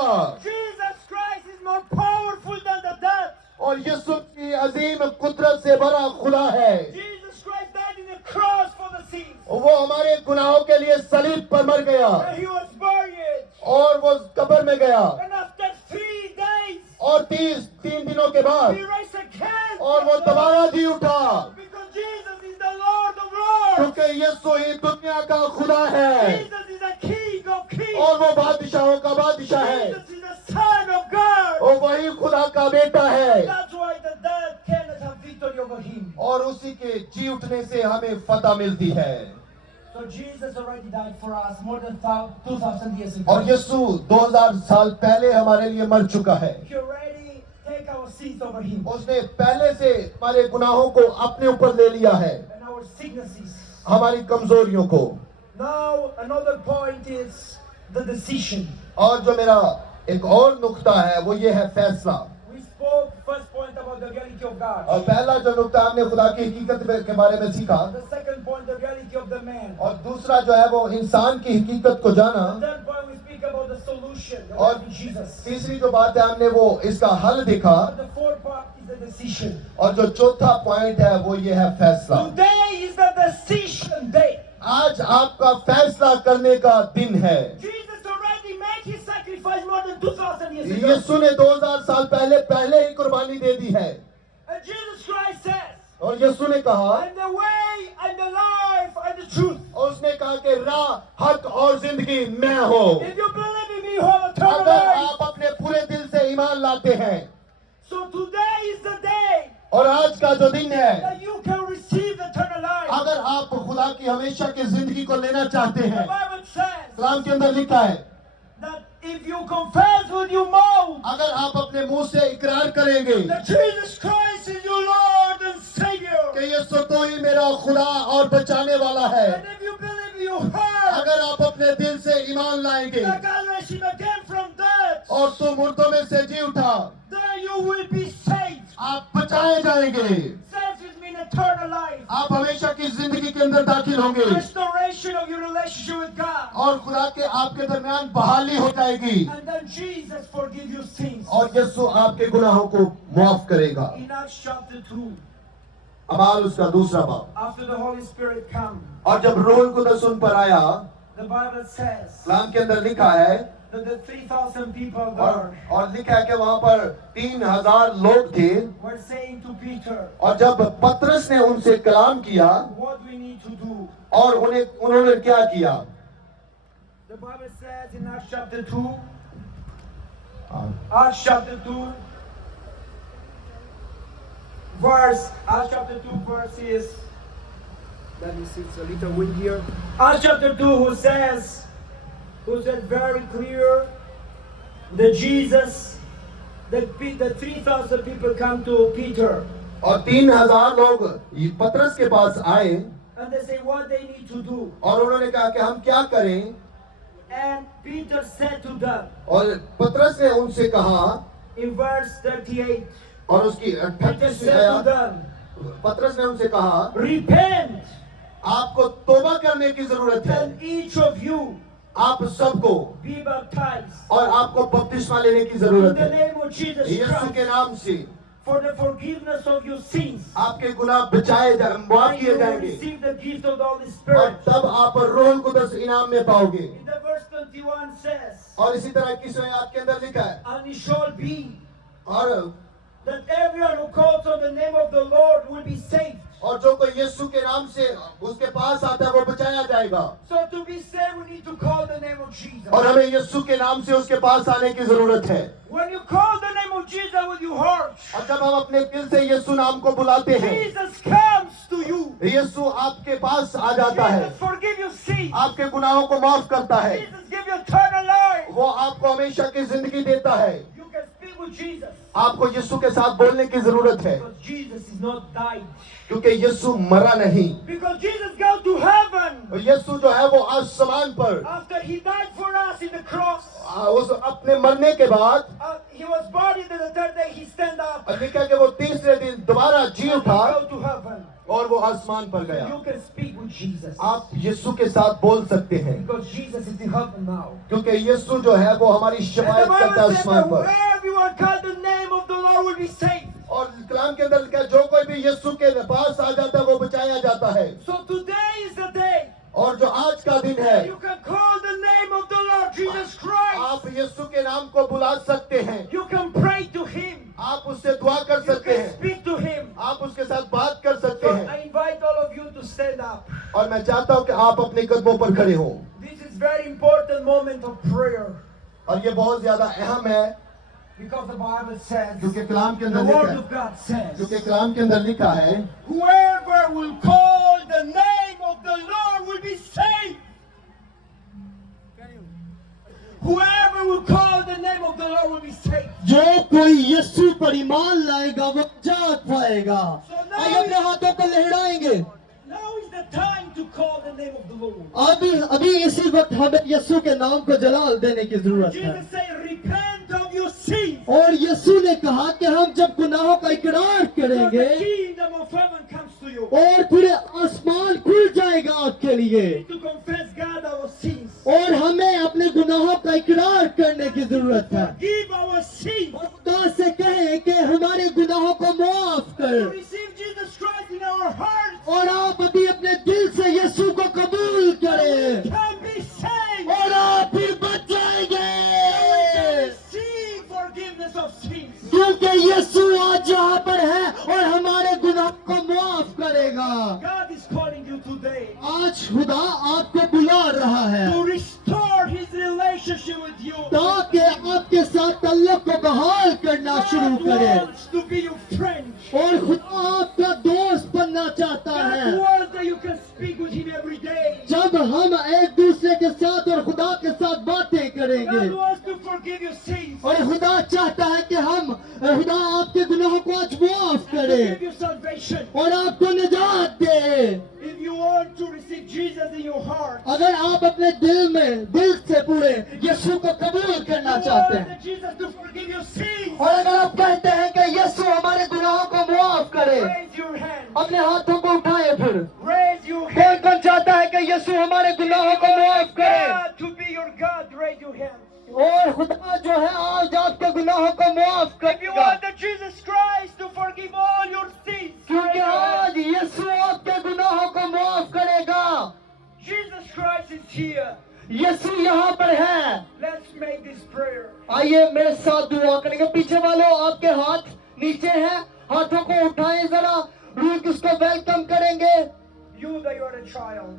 Jesus Christ is more powerful than the death. और यीशु की अजीम कुदरत से बड़ा खुदा है। Jesus Christ died in the cross for the sins. वो हमारे गुनाहों के लिए सलीब पर मर गया, And he was buried. और वो कब्र में गया, And after 3 days, और 3 दिनों के बाद he raised again. और वो दोबारा जी उठा, Because Jesus is the Lord of Lords. क्योंकि यीशु ही दुनिया का खुदा है, Jesus is the King of Kings. और वो बादशाहों का बादशाह है, Jesus is the Son of God. और वही खुदा का बेटा है। That's why the dead cannot have victory over him. और उसी के जी उठने से हमें फतह मिलती है। So Jesus already died for us more than 2,000 years ago. और यीशु 2000 साल पहले हमारे लिए मर चुका है। He already take our sins over him उसने पहले से हमारे गुनाहों को अपने ऊपर ले लिया है, and our sicknesses. हमारी कमजोरियों को। Now another point is the decision. और जो मेरा एक और नुक्ता है वो ये है फैसला। We spoke first point about the reality of God. और पहला जो नुक्ता हमने खुदा की हकीकत के बारे में सीखा, The second point, the reality of the man. और दूसरा जो है वो इंसान की हकीकत को जाना, The third point, we speak about the solution, the और Lord Jesus. तीसरी जो बात है हमने वो इसका हल देखा, But the fourth part is the decision. और जो चौथा पॉइंट है वो ये है फैसला। Today is the decision day. आज आपका फैसला करने का दिन है। Jesus already made his sacrifice more than 2,000 years ago. यीशु ने 2000 साल पहले ही कुर्बानी दे दी है, And Jesus Christ says, और यीशु ने कहा, I'm the way and the life and the truth. और उसने कहा कि राह, हक और जिंदगी मैं हूँ। If you believe in me, you have eternal अगर life. आप अपने पूरे दिल से ईमान लाते हैं, So today is the day और आज का जो दिन है, that you can receive eternal life. अगर आप खुदा की हमेशा की जिंदगी को लेना चाहते The हैं, Bible says कलाम के अंदर लिखा है, that if you confess with your mouth अगर आप अपने मुंह से इकरार करेंगे that Jesus Christ is your Lord and Savior, कि यीशु तो ही मेरा खुदा और बचाने वाला है, and if you believe in your heart अगर आप अपने दिल से ईमान लाएंगे that God raised him again from death, और तुम मुर्दों में से जी उठा, then you will be saved. आप बचाए जाएंगे, Saved is mean eternal life. आप हमेशा की जिंदगी के अंदर दाखिल होंगे, Restoration of your relationship with God. और खुदा के आपके दरमियान बहाली हो जाएगी, And then Jesus forgive your sins. और यीशु आपके गुनाहों को माफ करेगा। In Acts chapter 2, अमाल उसका दूसरा बाब। after the Holy Spirit come, और जब रूह कुदस उन पर आया, the Bible says कलाम के अंदर लिखा है, that the 3,000 people और there लिखा है कि वहां पर 3000 लोग थे, were saying to Peter, और जब पतरस ने उनसे कलाम किया, what we need to do. और उन्होंने क्या किया? The Bible says in Acts chapter 2, Acts chapter 2, Acts chapter 2 verse is, let me see, it's a little windier. Acts chapter 2 who says very clear that Jesus, the 3,000 people come to Peter और 3000 लोग पतरस के पास आए, and they say what they need to do. और उन्होंने कहा कि हम क्या करें? And Peter said to them और पतरस ने उनसे कहा, in verse 38, और उसकी Peter 38 said to आया, them, पतरस ने उनसे कहा, repent आपको तौबा करने की जरूरत है, and each of you आप सबको, be baptized और आपको बपतिस्मा लेने की in जरूरत the है, name of Jesus Yeshu Christ के नाम से for the forgiveness of your sins. आपके गुनाह बचाए माफ And किए you will जाएंगे, receive the gift of the Holy और Spirit. तब आप रूह कुदस इनाम में पाओगे। In the verse 21 says, और इसी तरह किस आयत के अंदर लिखा है, and it shall be और that everyone who calls on the name of the Lord will be saved. और और जो कोई यीशु के नाम से उसके पास आता है वो बचाया जाएगा। So to be saved, we need to call the name of Jesus. और हमें यीशु के नाम से उसके पास आने की जरूरत है। When you call the name of Jesus with your heart, और जब हम अपने दिल से यीशु नाम को बुलाते हैं, Jesus comes to you. यीशु आपके पास आ जाता है, Jesus forgive your sins. आपके गुनाहों को माफ करता है, Jesus give you eternal life. वो आपको हमेशा की जिंदगी देता है। You can speak with Jesus. आपको यीशु के साथ बोलने की जरूरत है, Because Jesus is not died. क्योंकि यीशु मरा नहीं। Because Jesus go to heaven. और यीशु जो है वो आसमान पर After he died for us in the cross. उस अपने मरने के बाद He was buried, and the third day he stand up. लिखा कि वो तीसरे दिन दोबारा जी And उठा go to heaven. और वो आसमान पर गया। You can speak with Jesus. आप यीशु के साथ बोल सकते हैं, Because Jesus is in heaven now. क्योंकि यीशु जो है वो हमारी And the शिफायत करता है Bible says आसमान that पर। wherever you are called, the name of the Lord will be saved. और कलाम के अंदर लिखा है जो कोई भी यीशु के पास आ जाता है वो बचाया जाता है। So today is the day और जो आज का दिन है, you can call the name of the Lord Jesus Christ. आप यीशु के नाम को बुला सकते हैं, You can pray to Him. आप उससे दुआ कर You सकते can हैं, speak to Him. आप उसके साथ बात कर सकते So हैं। I invite all of you to stand up. और मैं चाहता हूं कि आप अपने कदमों पर खड़े हों। This is very important moment of prayer. और ये बहुत ज्यादा अहम है, Because the Bible says, क्योंकि कलाम के the अंदर लिखा Word है, of God says, क्योंकि कलाम के अंदर लिखा है whoever will call the name of the Lord will be saved. Whoever will call the name of the Lord will be saved. जो कोई यीशु पर ईमान लाएगा वो जाग पाएगा। So आइए अपने हाथों को लहराएंगे। now is the time to call the name of the Lord. अभी इसी वक्त हमें यीशु के नाम को जलाल देने की जरूरत है। Jesus said, repent of your sins. और यीशु ने कहा कि हम जब गुनाहों का इकरार Because करेंगे the kingdom of heaven comes to you. और फिर आसमान खुल जाएगा आपके लिए, To confess God our sins. और हमें अपने गुनाहों का इकरार करने की जरूरत है। Forgive our sins. और खुदा से कहें कि हमारे गुनाहों को माफ To कर, receive Jesus Christ in our hearts. और आप अभी अपने दिल से यीशु को कबूल करें We can be saved. और आप फिर बच We can जाएंगे, receive forgiveness of sins. क्योंकि यीशु आज यहाँ पर है और हमारे गुनाह को माफ करेगा। God is calling you today आज खुदा आपको बुला रहा है to restore His relationship with you. ताकि आपके साथ ताल्लुक को बहाल करना शुरू God करे, wants to be your friend. और खुदा आपका दोस्त बनना चाहता God है। wants that you can speak with Him every day. जब हम एक दूसरे के साथ और खुदा के साथ बातें करेंगे, God wants to forgive your sins और खुदा चाहता है कि हम खुदा आपके गुनाहों को आज माफ and to करे give you salvation. और आपको निजात दे। If you want to receive Jesus in your heart, अगर आप अपने दिल से पूरे यीशु को कबूल करना you चाहते want हैं, that Jesus to forgive your sins, और अगर आप कहते हैं कि यीशु हमारे गुनाहों को माफ करे, raise your hand. अपने हाथों को उठाए। फिर Raise your कौन hand. कौन चाहता है कि यीशु हमारे गुनाहों को माफ करे, God to be your God, raise your hand. और खुदा जो है आज आपके गुनाहों को माफ If you करेगा, want that Jesus Christ to forgive all your sins, raise क्योंकि your hand. आज यीशु आपके गुनाहों को माफ करेगा। Jesus Christ is here. यीशु यहाँ पर है। Let's make this prayer. आइए मेरे साथ दुआ करेंगे। पीछे वालों, आपके हाथ नीचे हैं, हाथों को उठाएं जरा, रूह उसको वेलकम करेंगे। You that you are a child,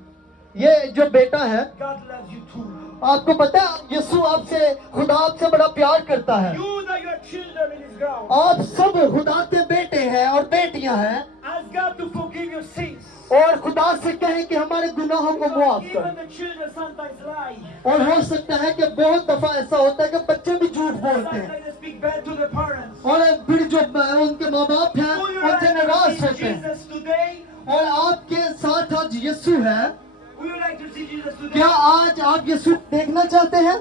ये जो बेटा है, God loves you too. आपको पता है यीशु आपसे, खुदा आपसे बड़ा प्यार करता है। You that you are children in His ground, आप सब खुदा के बेटे हैं और बेटियां हैं, ask God to forgive your sins. और खुदा से कहें कि हमारे गुनाहों को माफ कर। Even the children sometimes lie. और हो सकता है कि बहुत दफा ऐसा होता है कि बच्चे भी झूठ बोलते हैं, Sometimes they speak bad to their parents. और फिर जो उनके माँ बाप हैं Would you उनसे like नाराज to होते see हैं। Jesus today? और आपके साथ आज यीशु है। Would you like to see Jesus today? क्या आज आप यीशु देखना चाहते हैं?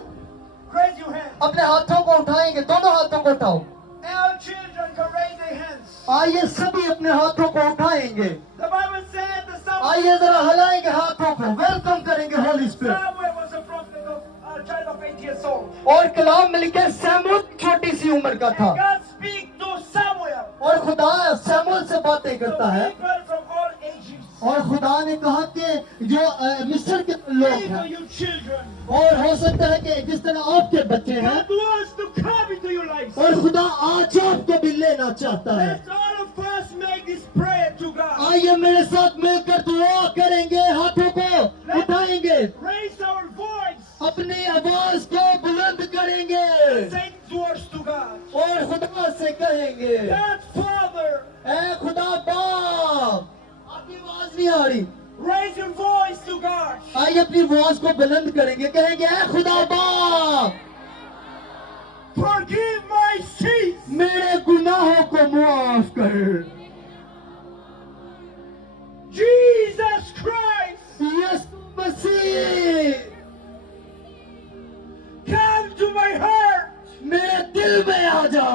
Raise your hand. अपने हाथों को उठाएंगे, दोनों हाथों को उठाओ। All children can raise their hands. आइए सभी अपने हाथों को उठाएंगे। The Bible said that Samuel आइए जरा हिलाएंगे हाथों को, वेलकम करेंगे Holi spirit. was a prophet of a child of 8 years old. और कलाम में लिखा है सैमुअल छोटी सी उम्र का था, God speak to Samuel. और खुदा सैमुअल से बातें करता है। People from all ages. और खुदा ने कहा कि जो मिस्र के लोग Pray for हैं, your children. और हो सकता है कि जिस तरह आपके बच्चे हैं, God wants to come into your life. और खुदा आज आपको भी लेना चाहता है। Let's all of us make this prayer hand to God. आइए मेरे साथ मिलकर दुआ करेंगे, हाथों को उठाएंगे, Raise our voice. अपनी आवाज को बुलंद करेंगे Sing words to God. और खुदा से कहेंगे, God Father. ऐ खुदा बाप। आपकी आवाज नहीं आ रही, Raise your voice to God. आइए अपनी आवाज को बुलंद करेंगे, कहेंगे ऐ खुदा बाप, Forgive my sins. मेरे गुनाहों को माफ कर। Jesus Christ. यीशु मसीह Come to my heart मेरे दिल में आ जा,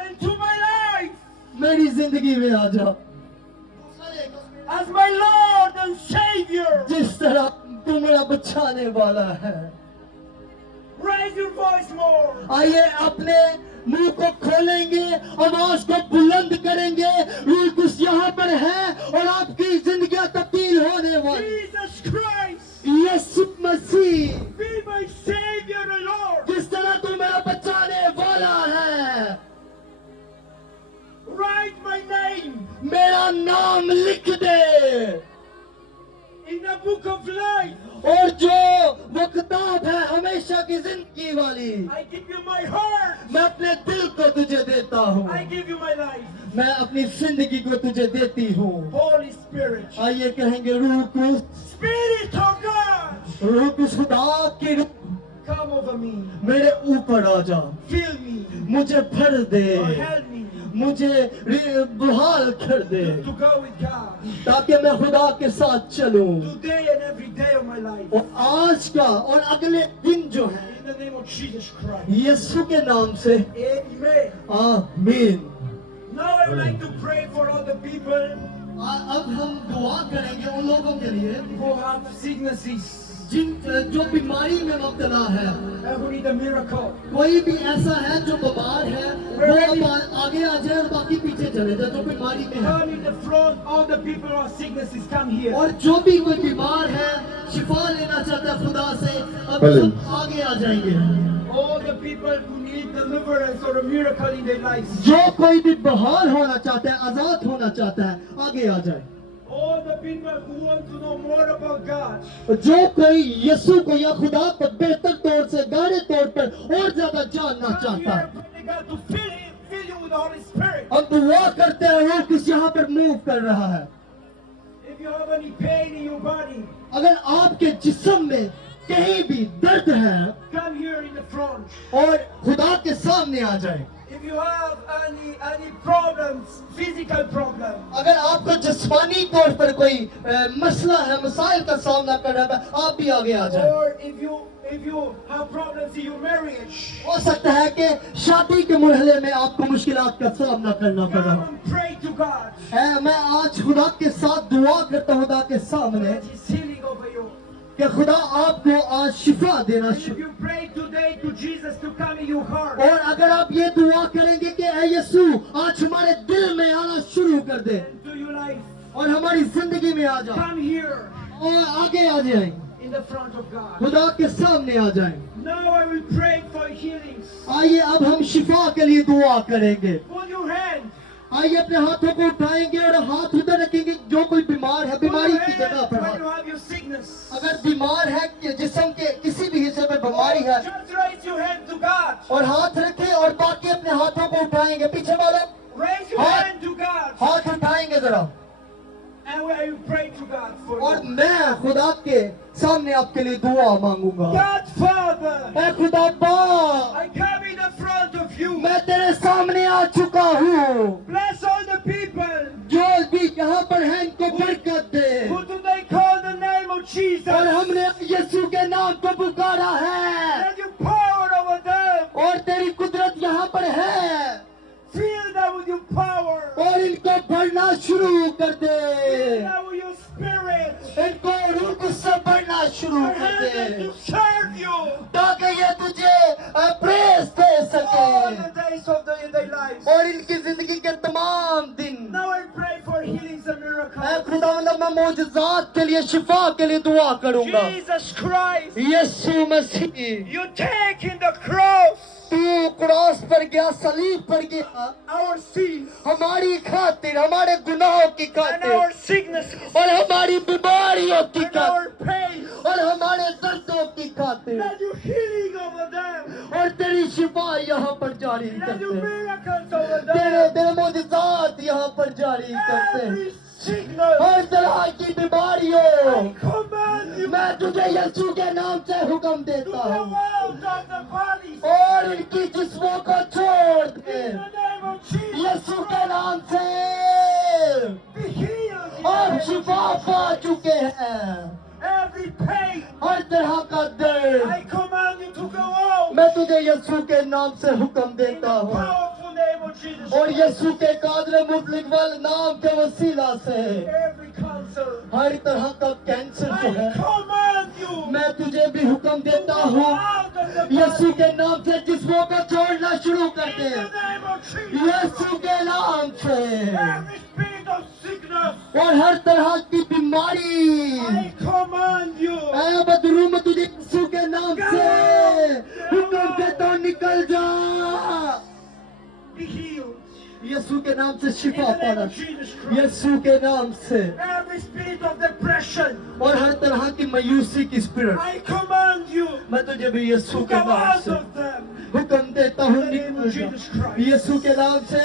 and to my life मेरी जिंदगी में आ जा, as my Lord and Savior. जिस तरह तू मेरा बचाने वाला है। Raise your voice more. आइए अपने मुंह को खोलेंगे, आवाज को बुलंद करेंगे, रूह कुछ यहाँ पर है और आपकी जिंदगी तब्दील होने वाली। Jesus Christ, यीशु मसीह, be my Savior and Lord. जिस तरह तू मेरा बचाने वाला है, Write my name मेरा नाम लिख दे in the book of life. और जो वो किताब है हमेशा की जिंदगी वाली, I give you my heart. मैं अपने दिल को तुझे देता हूँ, I give you my life. मैं अपनी जिंदगी को तुझे देती हूँ। Holy Spirit, आइए कहेंगे, रूह कुछ, Spirit of God, रूह कुछ खुदा की रूह come over me. मेरे ऊपर आ जा, Fill me मुझे भर दे, or help me मुझे बहाल कर दे, to go with God ताकि मैं खुदा के साथ चलूं today and every day of my life. और आज का और अगले दिन जो है In the name of Jesus Christ. यीशु के नाम से, Amen. आमीन। Now I would like to pray for all the people अब हम दुआ करेंगे उन लोगों के लिए who have sicknesses जो बीमारी में मुब्तला है। and who need a miracle. कोई भी ऐसा है जो बीमार है, वो अब आगे आ जाए और बाकी पीछे चले जाए जो बीमारी में है। Come in the front, all the people who have sicknesses, come here. और जो भी कोई बीमार है, शिफा लेना चाहता है खुदा से, अब सब आगे आ जाएंगे। All the people who need deliverance or a miracle in their lives. जो कोई भी बहाल होना चाहता है, आजाद होना चाहता है, आगे आ जाए। All the people who want to know more about God. जो कोई यीशु को या खुदा को बेहतर तौर से, गहरे तौर पर और ज्यादा जानना Come चाहता here है, and pray God to fill you with the Holy Spirit. हम दुआ करते हैं, वो किस यहाँ पर मूव कर रहा है। If you have any pain in your body, अगर आपके जिस्म में कहीं भी दर्द है come here in the front. और खुदा के सामने आ जाए। If you have any problems, physical problems, अगर आपको जिस्मानी तौर पर कोई मसला है, मसाइल का सामना कर रहा है, आप भी आगे आ जाए। or if you have problems in your marriage, हो सकता है कि शादी के मरहले में आपको मुश्किलात का सामना करना पड़ रहा come हो। and pray to God. मैं आज खुदा के साथ दुआ करता हूँ, खुदा के सामने That He's healing over you. कि खुदा आपको आज शिफा देना And if शुरू। you pray today to Jesus to come in your heart, और अगर आप ये दुआ करेंगे कि ऐ यीशु आज हमारे दिल में आना शुरू कर दे and to your life, और हमारी जिंदगी में आ जाए come here और आगे आ जाए, in the front of God. खुदा के सामने आ जाए। Now I will pray for healings. आइए अब हम शिफा के लिए दुआ करेंगे। Put your hand. आइए अपने हाथों को उठाएंगे और हाथ उधर रखेंगे। जो कोई बीमार है, Put बीमारी your की जगह hand पर when हाथ। you have your sickness. अगर बीमार है कि जिस्म के किसी भी हिस्से में बीमारी है, Just raise your hand to God. और हाथ रखें और बाकी अपने हाथों को उठाएंगे। पीछे वाले Raise your Heart. hand to God. हाथ उठाएंगे जरा, And I will pray to God for और you. मैं खुदा के सामने आपके लिए दुआ मांगूंगा। God Father, ऐ खुदा बाप, I come in the front of you. मैं तेरे सामने आ चुका हूँ। Bless all the people जो भी यहाँ पर है इनको बरकत दे, who today call the name of Jesus. और हमने यीशु के नाम को पुकारा है Let your power over them. और तेरी कुदरत यहाँ पर है, Fill them with your power. और इनको भरना शुरू कर Fill they, them with your spirit. इनको रूह से भरना शुरू कर Help them they, to serve you ताकि ये तुझे प्रेस दे all सके the days of their lives. और इनकी जिंदगी के तमाम दिन। Now I pray for healings and I miracles. खुदावंद, मैं मौजज़ात के लिए, शिफा के लिए दुआ करूंगा। Jesus Christ, यीशु मसीह, you take in the cross तू क्रॉस पर गया, सलीब पर गया our sins हमारी खातिर, हमारे गुनाहों की and खातिर our sicknesses और हमारी बीमारियों की and खातिर our pain. और हमारे दर्दों की खातिर Let your healing over them. और तेरी शिफा यहाँ पर जारी Let your करते हैं, miracles over तेरे them. तेरे मोजिज़ात यहाँ पर जारी करते हैं। Every sickness, हर तरह की बीमारियों I command you मैं तुझे यीशु के नाम से हुक्म to देता go हूँ out of the bodies. और इनकी जिस्मों को छोड़ दे In the name of Jesus, यीशु के नाम से। be healed. in the और name of शिफा Jesus. पा चुके हैं, Every pain, हर तरह का दर्द I command you to go out. मैं तुझे यीशु के नाम से हुक्म In the देता हूँ powerful name of Jesus. और यीशु के कादर मुतलक वाले नाम के वसीला से Every cancer, हर तरह का कैंसर जो है I command you मैं तुझे भी हुक्म to देता go हूँ out of the Yeshu body. के नाम से जिस्मों को छोड़ना शुरू कर In they the name of Jesus. यीशु के नाम से Every spirit of sickness, और हर तरह की बीमारी I command you. ऐ बदरू में तुझे यीशु के नाम से हुक्म देता हूँ निकल जा Be healed. यीशु के नाम से In शिफा the name पाना of Jesus Christ. यीशु के नाम से Every spirit of depression, और हर तरह की मायूसी की स्पिरिट I command you मैं तुझे भी यीशु to के go नाम out से of them. हुक्म देता हूँ In the name of निकल Jesus जा Christ. यीशु के नाम से।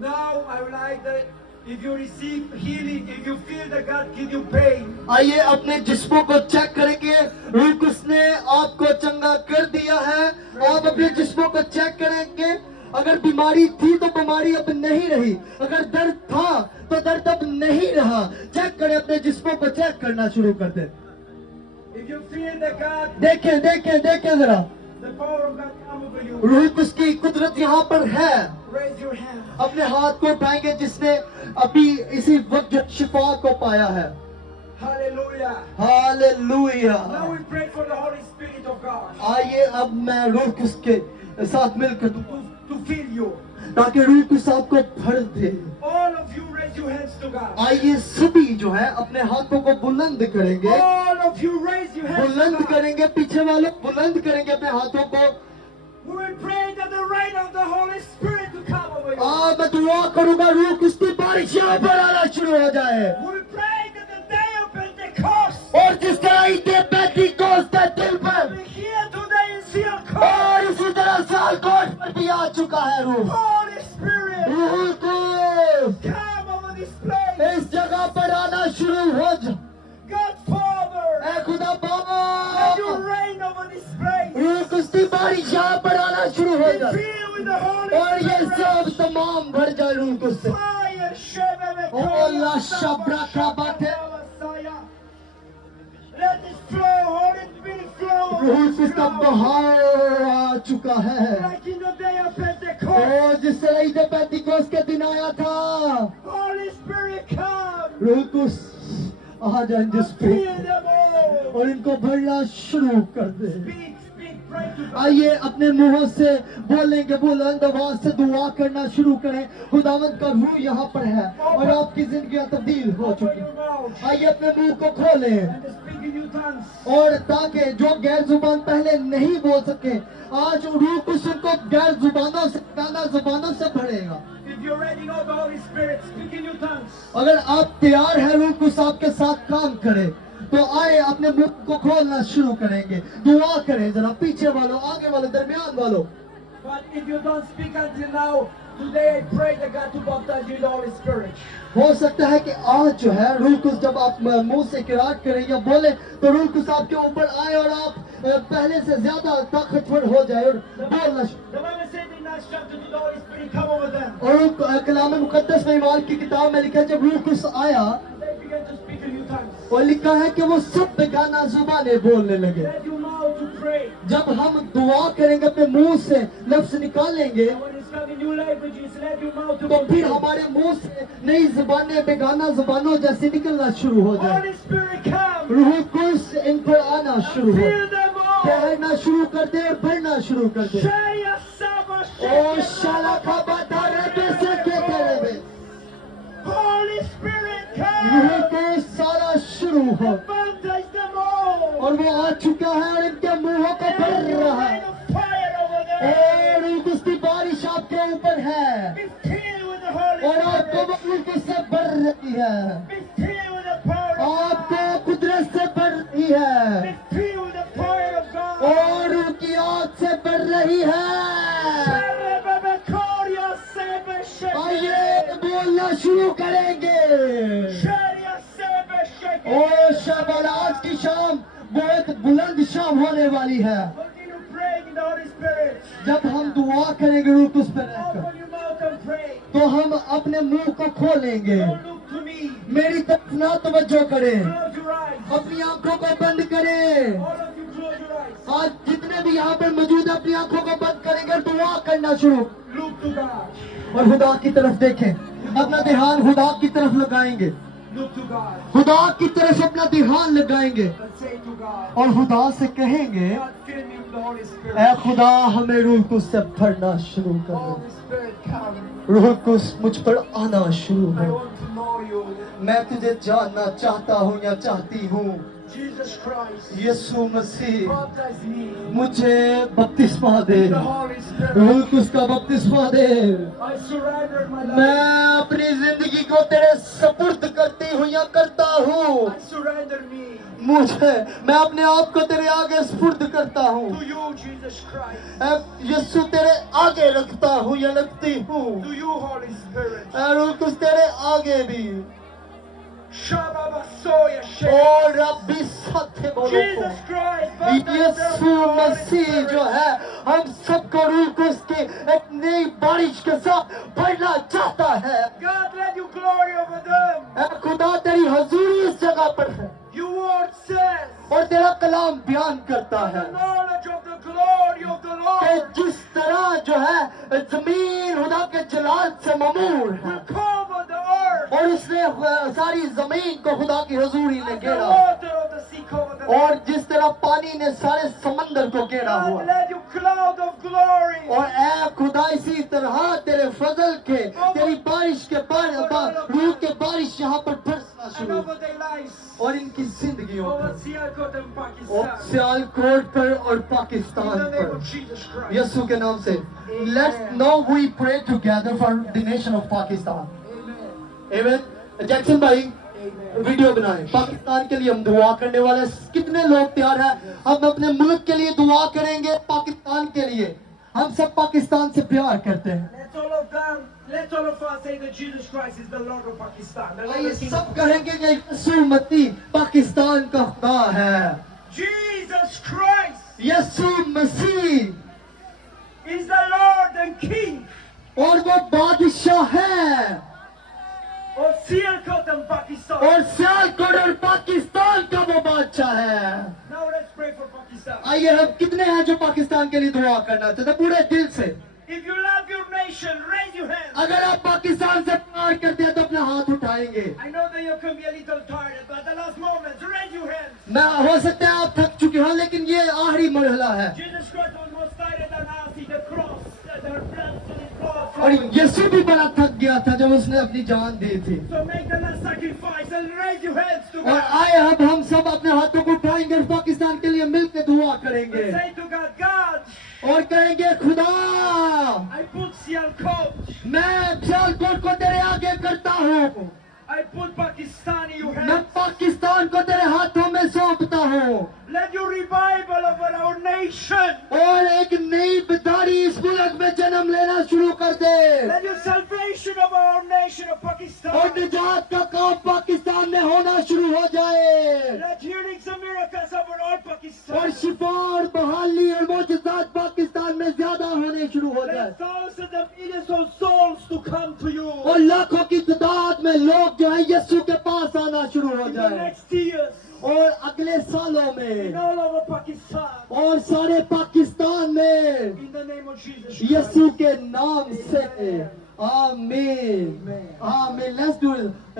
Now I would like that if you receive healing, if you feel that God give you pain, आइए अपने जिस्मों को चेक करेंगे, रूह उसने आपको चंगा कर दिया है। आप अपने जिस्मों को चेक करेंगे, अगर बीमारी थी तो बीमारी अब नहीं रही, अगर दर्द था तो दर्द अब नहीं रहा। चेक करें, अपने जिस्मों को चेक करना शुरू कर दे। if you feel that God, देखें देखें देखें जरा, the power of God come over you, रूह उसकी कुदरत यहाँ पर है। raise your hand. अपने हाथ को उठाएंगे जिसने अभी इसी वक्त जो शिफा को पाया है। Hallelujah. Hallelujah. Now we pray for the Holy Spirit of God आइए अब मैं रूह उसके साथ मिलकर to fill you. ताकि रूह कुछ आपको भर दे। All of you raise your hands to God. आइए सभी जो है अपने हाथों को बुलंद करेंगे, All of you raise your hands to बुलंद God. करेंगे, पीछे वाले बुलंद करेंगे अपने हाथों को। We will pray that the rain of the Holy Spirit will come over you. मैं दुआ करूंगा रूह उसकी बारिश यहाँ पर आना शुरू हो जाए We will pray that the day of Pentecost और जिस तरह ईदे पेंटिकोस्त के दिन पर will be here today in Sion Court. और इसी तरह सालकोट पर भी आ चुका है रूह। Holy Spirit, रूह को come over this place. इस जगह पर आना शुरू हो जा। God Father, ऐ खुदा let Baba, you reign over this place. रूह कुश्ती बारिश यहाँ पर आना शुरू हो Be जाए filled with the Holy और ये Spirit. सब तमाम भर जाए रूह कुश्ती। Fire, Shebebe, Oh, la shabraka bate. Let it flow, Holy Spirit flow. रूह कुश्ता बहाव आ चुका है Like in the day of Pentecost. और जिस तरह ईद पेंटिकोस्त के दिन आया था, Holy Spirit come. रूह कुश आ जाए जिस पे Fill them all. और इनको भरना शुरू कर दे। Speak, pray to God. आइए अपने मुंहों से बोलेंगे, बुलंद आवाज से दुआ करना शुरू करें। खुदावंद का रूह यहाँ पर है और आपकी जिंदगी तब्दील हो Open चुकी your है। mouth आइए अपने मुंह को खोलें and speak in new tongues. और ताकि जो गैर जुबान पहले नहीं बोल सके, आज रूह कुछ उनको गैर जुबानों से, गाना जुबानों से भरेगा। If you already know the Holy Spirit, speak in new tongues. अगर आप तैयार हैं रूह कुछ आपके साथ काम करे तो आए अपने मुंह को खोलना शुरू करेंगे। दुआ करें जरा, पीछे वालों, आगे वालों, दरमियान वालों। But if you don't speak until now, today I pray that God to baptize you in the Holy Spirit. हो सकता है कि आज जो है रूह कुछ जब आप मुंह से किरात करें या बोले तो रूह कुछ आपके ऊपर आए और आप पहले से ज्यादा ताकतवर हो जाए और बोलना The Bible said in Acts chapter 2, the Holy Spirit come over them. और कलाम मुकद्दस में ईमान की किताब में लिखा है जब रूह कुछ आया They began to speak in new tongues. और लिखा है कि वो सब बेगाना जुबानें बोलने लगे। Let your mouth to pray. जब हम दुआ करेंगे अपने मुंह से लफ्ज निकालेंगे And when it's coming new languages, let your mouth to तो फिर confess. हमारे मुंह से नई जुबानें बेगाना जुबानों जैसी निकलना शुरू हो जाए। Holy Spirit come. रूह कुछ इन पर आना शुरू हो, Fill them all. ठहरना शुरू कर दे और भरना शुरू कर दे। Shaya Saba ओ शाला का बाता रबे से के तेरे में Holy Spirit रूह come. को सारा शुरू हो Baptize them all. और वो आ चुका है और इनके मुंहों को भर Let your रहा rain है of fire over और उसकी बारिश आपके ऊपर है Be filled with the Holy और आपको Spirit. मखलूक से बढ़ रही है Be filled with the power of आपको God. कुदरत से बढ़ रही है Be filled with the fire of God. और उनकी आग से बढ़ रही है आइए बोलना शुरू करेंगे ओ शाबाश आज की शाम बहुत बुलंद शाम होने वाली है Continue praying in the Holy Spirit. जब हम दुआ करेंगे रूप उस पर रहकर Open your mouth and pray. तो हम अपने मुंह को खोलेंगे Don't look to me. मेरी तरफ ना तवज्जो करें Close your eyes. अपनी आंखों को बंद करें All of you close your eyes. आज जितने भी यहाँ पर मौजूद हैं, अपनी आंखों को बंद करेंगे और दुआ करना शुरू Look to God. और खुदा की तरफ देखें अपना ध्यान खुदा की तरफ लगाएंगे Look to God. खुदा की तरफ अपना ध्यान लगाएंगे And say to God, और खुदा से कहेंगे God, fill me with the Holy Spirit. ऐ खुदा हमें रूह कुछ से भरना शुरू कर Holy Spirit, come. रूह कुछ मुझ पर आना शुरू I हो want to know you. मैं तुझे जानना चाहता हूँ या चाहती हूँ Jesus Christ, यीशु मसीह baptize me मुझे बपतिस्मा दे with the Holy Spirit. रूह कुछ का बपतिस्मा दे I surrender my life. मैं अपनी जिंदगी को तेरे सपुर्द करती हूँ या करता हूँ I surrender me मुझे मैं अपने आप को तेरे आगे स्पुर्द करता हूँ to you, Jesus Christ. ऐ यीशु तेरे आगे रखता हूँ या रखती हूँ To you, Holy Spirit. ऐ रूह कुछ तेरे आगे भी Shababasoya Shea. और रब्बी सत्य बोलो Jesus Christ, baptize us with Yeshu the Holy Masih Spirit. जो है हम सबको रूह को उसके एक नई बारिश के साथ भरना चाहता है God, let your glory over them. ऐ खुदा तेरी हजूरी इस जगह पर है Your word says, और तेरा कलाम बयान करता है the knowledge of the glory of the कि Lord जिस तरह जो है जमीन खुदा के जलाल से ममूर है will cover the earth. और उसने सारी जमीन को खुदा की हजूरी ने As the घेरा water of the sea cover the और land. जिस तरह पानी ने सारे समंदर को घेरा हुआ God, let your cloud of glory और ऐ खुदा इसी तरह तेरे फजल के तेरी बारिश के रूह के बारिश यहाँ पर बरसना and शुरू over their lives. और इनकी जिंदगियों Over पर Sialkot and और Pakistan. सियालकोट पर और In पाकिस्तान the name पर of Jesus Christ. यीशु के नाम से let's now we pray together for the nation of Pakistan Amen. amen Jackson भाई Amen. वीडियो बनाएं पाकिस्तान के लिए हम दुआ करने वाले हैं। कितने लोग तैयार हैं हम अपने मुल्क के लिए दुआ करेंगे पाकिस्तान के लिए हम सब पाकिस्तान से प्यार करते हैं Let all of us say that Jesus Christ is the Lord of Pakistan. The Lord आइए of King सब of कहेंगे कि यीशु मसीह पाकिस्तान का खुदा है Jesus Christ यीशु मसीह is the Lord and King और वो बादशाह है of Sialkot and Pakistan. और सियालकोट और पाकिस्तान का वो बादशाह है Now let's pray for Pakistan. आइए हम कितने हैं जो पाकिस्तान के लिए दुआ करना चाहते हैं पूरे दिल से If you love your nation, raise your hand. अगर आप पाकिस्तान से प्यार करते हैं तो अपना हाथ उठाएंगे I know that you can be a little tired, but the last moments, raise your hands. मैं हो सकता है आप थक चुके हो लेकिन ये आखिरी मरहला है Jesus Christ was more tired than us. He the cross, the blood on the cross. और यीशु भी बड़ा थक गया था जब उसने अपनी जान दी थी So make the last sacrifice and raise your hands to और God. आए अब हम सब अपने हाथों को उठाएंगे और पाकिस्तान के लिए मिलकर दुआ And करेंगे say to God, God, और कहेंगे खुदा I put Sialkot, मैं सियालकोट को तेरे आगे करता हूँ I put Pakistan in your मैं hands. पाकिस्तान को तेरे हाथों में सौंपता हूँ Let your revival over our nation. और एक नई बेदारी इस मुल्क में जन्म लेना शुरू कर दे Let your salvation of our nation of और Pakistan. निजात का काम पाकिस्तान में होना शुरू हो जाए Let healings and miracles over all और Pakistan. शिफा और बहाली और मौजूदात पाकिस्तान में ज्यादा होने शुरू हो जाए Let thousands of millions of souls to come to you. और लाखों की तादाद में लोग जो है यीशु के पास आना शुरू हो In the जाए next years, और अगले सालों in में all over Pakistan. और सारे पाकिस्तान में In the name of Jesus Christ. यीशु के नाम से आमीन आमीन लेट्स डू